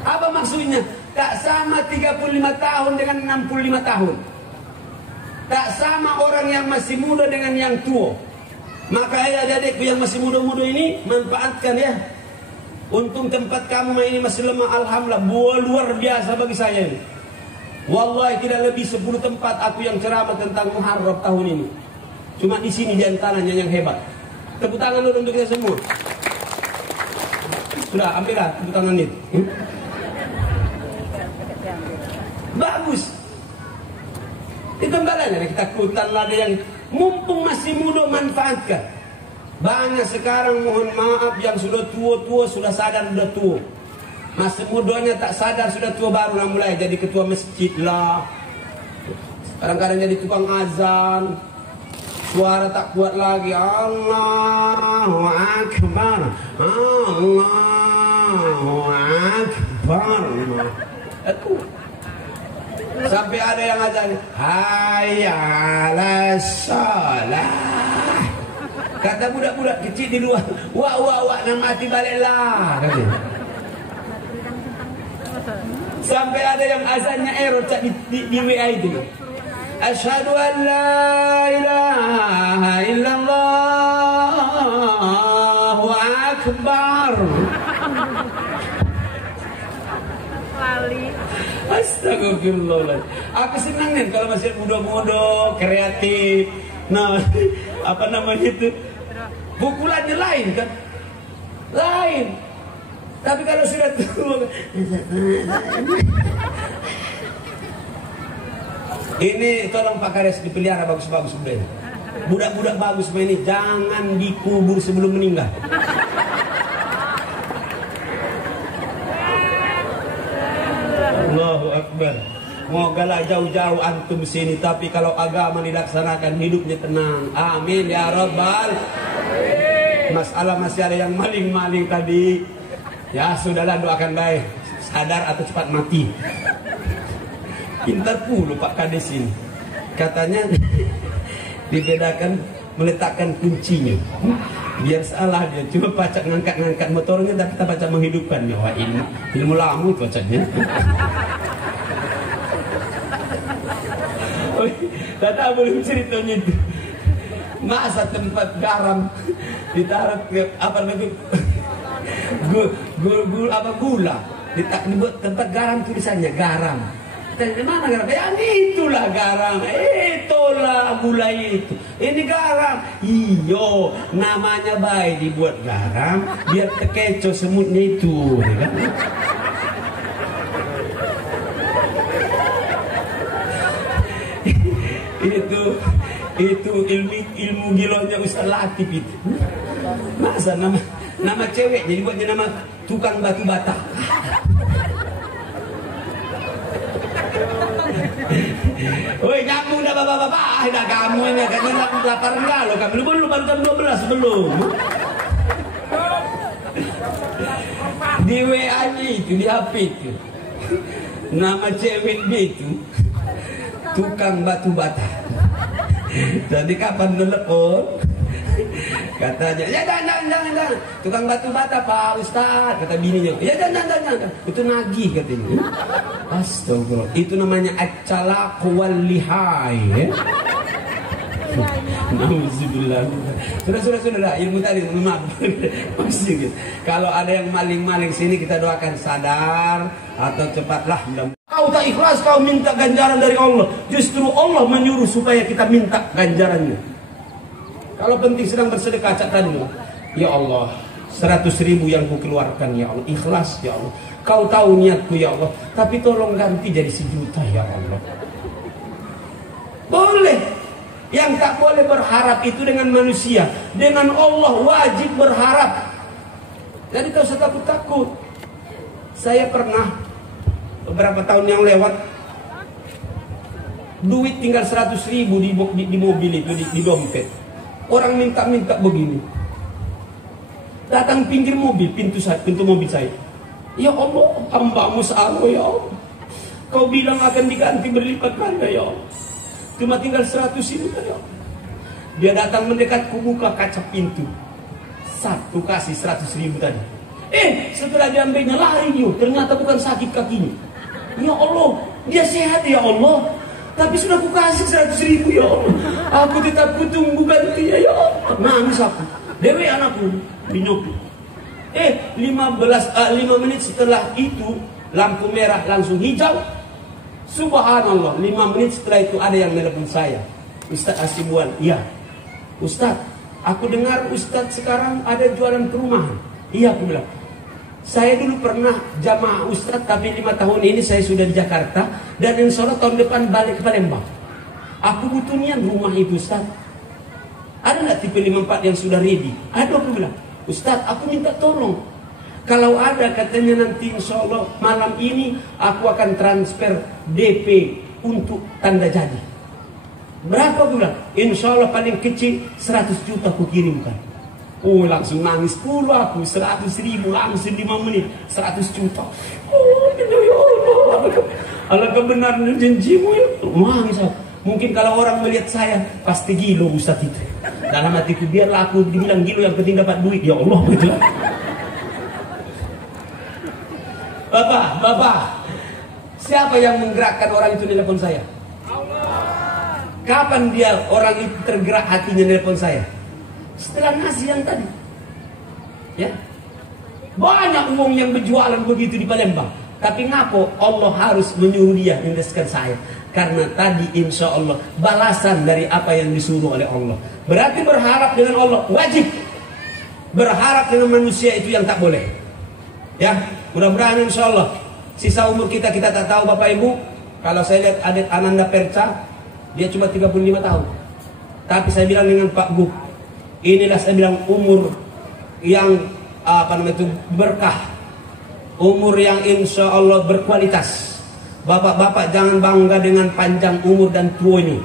Apa maksudnya? Tak sama 35 tahun dengan 65 tahun. Tak sama orang yang masih muda dengan yang tua. Maka adik-adikku yang masih muda-muda ini, manfaatkan ya. Untung tempat kamu ini masih lemah, alhamdulillah. Luar biasa bagi saya ini. Wallahi tidak lebih 10 tempat aku yang ceramah tentang Muharram tahun ini. Cuma di sini di antaranya yang hebat. Tepuk tangan dulu untuk kita semua. Sudah, ambillah tepuk tangan itu. Bagus. Itu kembalinya kita kutan lagi yang mumpung masih muda manfaatkan. Banyak sekarang mohon maaf yang sudah tua-tua sudah sadar sudah tua. Masih mudanya tak sadar sudah tua baru mulai jadi ketua masjid lah. Kadang-kadang jadi tukang azan. Suara tak kuat lagi. Allahu Akbar. Allahu Akbar. Aku sampai ada yang azan, hayya 'alas shalah. Kata budak-budak kecil di luar, wak nak mati baliklah katanya. Sampai ada yang azannya error di WA itu. Asyhadu an la ilaha illallah Allahu akbar. Astagfirullah. Aku senang nih kalau masih muda-muda, kreatif. Nah, apa namanya itu? Pukulannya lain kan? Lain. Tapi kalau sudah tua, ini tolong Pak Kades dipelihara bagus-bagus udah. Budak-budak bagus ini jangan dikubur sebelum meninggal. Allahu Akbar. Mogalah jauh-jauh antum sini, tapi kalau agama dilaksanakan hidupnya tenang. Amin ya Rabbal. Masalah masih ada yang maling-maling tadi. Ya sudahlah, doakan baik. Sadar atau cepat mati. Pintar pula Pak Kades ini. Katanya dibedakan meletakkan kuncinya. Biar salah dia, cuma baca ngangkat-ngangkat motornya, tapi kita baca menghidupkannya. Wah ini ilmu lama itu bacanya. Oh, tak belum ceritanya itu. Masa tempat garam ditaruh ke apa namanya gula dibuat tempat garam, tulisannya garam. Dari mana garam? Ya itulah garam, itulah gula itu. Ini garam. Iyo, namanya baik dibuat garam biar terkecoh semutnya itu. itu ilmu gilonya Ustaz Latif itu. Masa nama cewek jadi buatnya nama tukang batu bata. Woi kamu dah bapak-bapak, dah kamu ini katanya lapar enggak lo? Kami belum baru jam 12 belum. Di WA-nya itu, di HP itu, nama cewek itu tukang batu bata. Jadi kapan telepon? Katanya, ya jangan, tukang batu bata Pak Ustaz, kata bininya. Ya jangan, itu nagih katanya. Astagfirullah, itu namanya acalaq wal lihai. Nauzubillah. Sudah, ilmu tadi maaf. Masih gitu. Kalau ada yang maling-maling sini kita doakan sadar atau cepatlah. Kau tak ikhlas, kau minta ganjaran dari Allah. Justru Allah menyuruh supaya kita minta ganjarannya. Kalau penting sedang bersedekah, catatkan, ya Allah, 100.000 yang ku keluarkan, ya Allah, ikhlas, ya Allah. Kau tahu niatku, ya Allah, tapi tolong ganti jadi 1 juta, ya Allah. Boleh. Yang tak boleh berharap itu dengan manusia. Dengan Allah wajib berharap. Jadi tak usah takut-takut. Saya pernah beberapa tahun yang lewat, duit tinggal 100.000 di mobil itu, di dompet. Orang minta-minta begini. Datang pinggir mobil, pintu mobil saya. Ya Allah, hamba-Mu salah, ya Allah. Kau bilang akan diganti berlipat ganda, ya Allah. Cuma tinggal 100 ini, ya Allah. Dia datang mendekatku, buka kaca pintu. Satu kasih 100.000 tadi. Setelah diambilnya lari dia. Ternyata bukan sakit kakinya. Ya Allah, dia sehat, ya Allah. Tapi sudah aku kasih 100.000, ya Allah. Aku tetap kutunggu gantinya, ya Allah. Nangis aku. Dewi anakku, binyopi. 5 menit setelah itu, lampu merah langsung hijau. Subhanallah, 5 menit setelah itu ada yang telepon saya. Ustaz Hasibuan, iya. Ustaz, aku dengar Ustaz sekarang ada jualan perumahan. Iya, aku bilang. Saya dulu pernah jamaah Ustaz, tapi 5 tahun ini saya sudah di Jakarta. Dan insya Allah tahun depan balik ke Palembang. Aku butuh niat rumah itu, Ustaz. Ada nggak tipe 54 yang sudah ready? Ada, aku bilang. Ustaz, aku minta tolong. Kalau ada, katanya nanti insya Allah malam ini aku akan transfer DP untuk tanda jadi. Berapa bulan? Insya Allah paling kecil 100 juta aku kirimkan. Oh, langsung nangis pula aku. 100.000 langsung 5 menit 100 juta. Oh, ya Allah, Allah kebenaran janjimu, ya. Nangis aku. Mungkin kalau orang melihat saya pasti gila Ustaz itu. Dalam hatiku, biarlah aku dibilang gila, yang penting dapat duit. Ya Allah, betul. Bapak, siapa yang menggerakkan orang itu nelpon saya? Allah. Kapan dia orang itu tergerak hatinya nelpon saya? Setelah ngasih yang tadi. Ya. Banyak uang yang berjualan begitu di Palembang. Tapi ngapo Allah harus menyuruh dia investkan saya? Karena tadi insya Allah balasan dari apa yang disuruh oleh Allah. Berarti berharap dengan Allah wajib. Berharap dengan manusia itu yang tak boleh. Ya, mudah-mudahan insya Allah sisa umur kita tak tahu Bapak Ibu. Kalau saya lihat adik Ananda Perca, dia cuma 35 tahun. Tapi saya bilang dengan Pak Gu, inilah saya bilang umur yang berkah, umur yang insya Allah berkualitas. Bapak-bapak jangan bangga dengan panjang umur dan tuanya.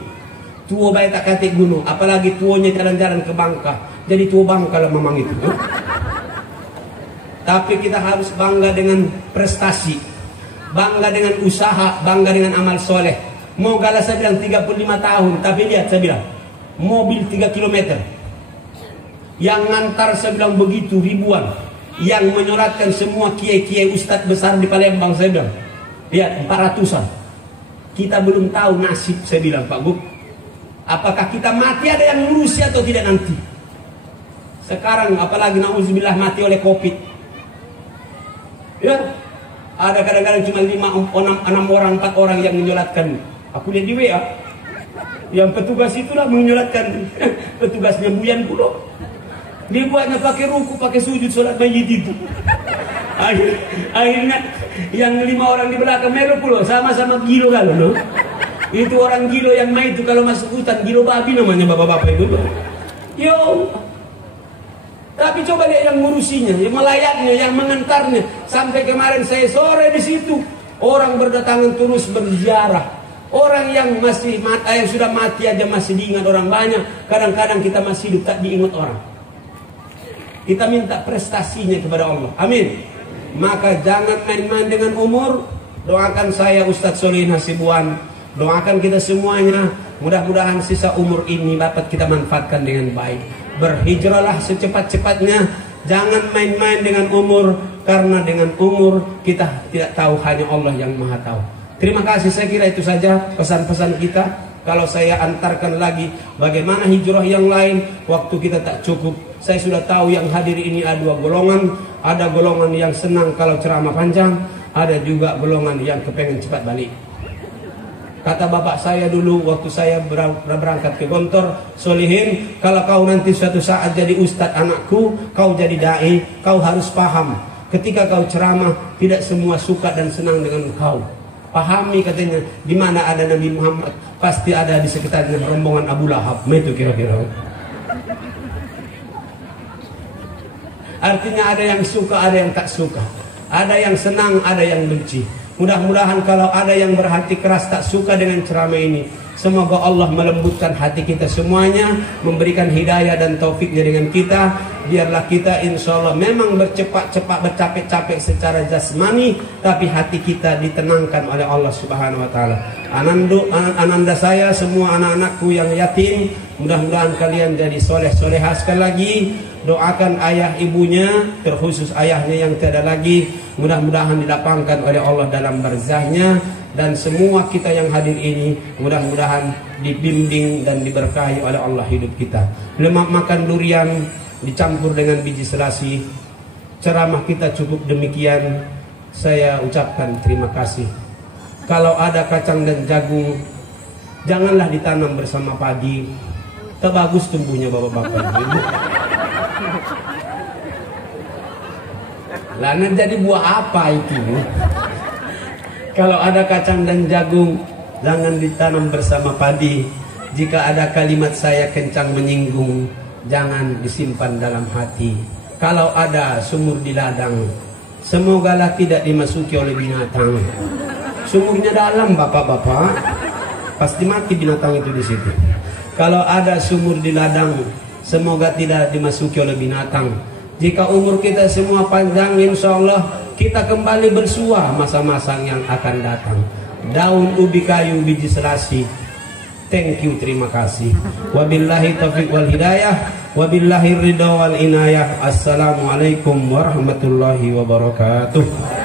Tua baik tak katik gunung, apalagi tuanya jalan-jalan ke Bangka. Jadi tua Bangka lah memang itu. Tapi kita harus bangga dengan prestasi, bangga dengan usaha, bangga dengan amal soleh. Mau galah saya bilang 35 tahun, tapi lihat saya bilang mobil 3 km. Yang ngantar saya bilang begitu ribuan. Yang menyolatkan semua kiai-kiai ustadz besar di Palembang saya bilang. Lihat 400-an. Kita belum tahu nasib saya bilang Pak Gub. Apakah kita mati ada yang ngurusi atau tidak nanti? Sekarang apalagi na'udzubillah mati oleh Covid. Ya, ada kadang-kadang cuma 6 orang, 4 orang yang menyolatkan. Aku lihat di WA. Yang petugas itulah menyolatkan. Petugasnya Buyan Pulau. Dia buatnya pakai ruku, pakai sujud sholat mayit itu. Akhirnya yang 5 orang di belakang melo pulau sama-sama gilo kalau no. Itu orang gilo yang main itu kalau masuk hutan gilo babi namanya bapak-bapak itu. Ya Allah. Tapi coba lihat yang ngurusinya, yang melayaknya, yang mengantarnya. Sampai kemarin saya sore di situ, orang berdatangan terus berziarah. Orang yang masih yang sudah mati aja masih diingat orang banyak. Kadang-kadang kita masih hidup tak diingat orang. Kita minta prestasinya kepada Allah. Amin. Maka jangan main-main dengan umur. Doakan saya Ustadz Solihin Hasibuan. Doakan kita semuanya. Mudah-mudahan sisa umur ini dapat kita manfaatkan dengan baik. Berhijrahlah secepat-cepatnya. Jangan main-main dengan umur. Karena dengan umur kita tidak tahu, hanya Allah yang maha tahu. Terima kasih, saya kira itu saja pesan-pesan kita. Kalau saya antarkan lagi bagaimana hijrah yang lain, waktu kita tak cukup. Saya sudah tahu yang hadir ini ada 2 golongan. Ada golongan yang senang kalau ceramah panjang. Ada juga golongan yang kepengen cepat balik. Kata bapak saya dulu waktu saya berangkat ke Gontor, Solihin, kalau kau nanti suatu saat jadi ustadz anakku, kau jadi dai, kau harus paham. Ketika kau ceramah, tidak semua suka dan senang dengan kau. Pahami katanya, di mana ada Nabi Muhammad, pasti ada di sekitarnya rombongan Abu Lahab. Itu kira-kira. Artinya ada yang suka, ada yang tak suka. Ada yang senang, ada yang benci. Mudah-mudahan kalau ada yang berhati keras tak suka dengan ceramah ini, semoga Allah melembutkan hati kita semuanya, memberikan hidayah dan taufiknya dengan kita. Biarlah kita insya Allah memang bercepat-cepat, bercapek-capek secara jasmani, tapi hati kita ditenangkan oleh Allah Subhanahu Wa Taala. Ananda saya, semua anak-anakku yang yatim, mudah-mudahan kalian jadi soleh-solehah. Sekali lagi doakan ayah ibunya, terkhusus ayahnya yang tiada lagi, mudah-mudahan dilapangkan oleh Allah dalam barzahnya. Dan semua kita yang hadir ini mudah-mudahan dibimbing dan diberkahi oleh Allah hidup kita. Lemak makan durian dicampur dengan biji selasi. Ceramah kita cukup demikian. Saya ucapkan terima kasih. Kalau ada kacang dan jagung, janganlah ditanam bersama padi. Tak bagus tumbuhnya bapak-bapak. Lah jadi buah apa itu? Kalau ada kacang dan jagung, jangan ditanam bersama padi. Jika ada kalimat saya kencang menyinggung, jangan disimpan dalam hati. Kalau ada sumur di ladang, semogalah tidak dimasuki oleh binatang. Sumurnya dalam bapak-bapak, pasti mati binatang itu di situ. Kalau ada sumur di ladang, semoga tidak dimasuki oleh binatang. Jika umur kita semua panjang, insya Allah kita kembali bersua masa-masa yang akan datang. Daun ubi kayu biji selasi. Thank you, terima kasih. Wabillahi taufiq wal hidayah, wabillahi ridha wal inayah. Assalamualaikum warahmatullahi wabarakatuh.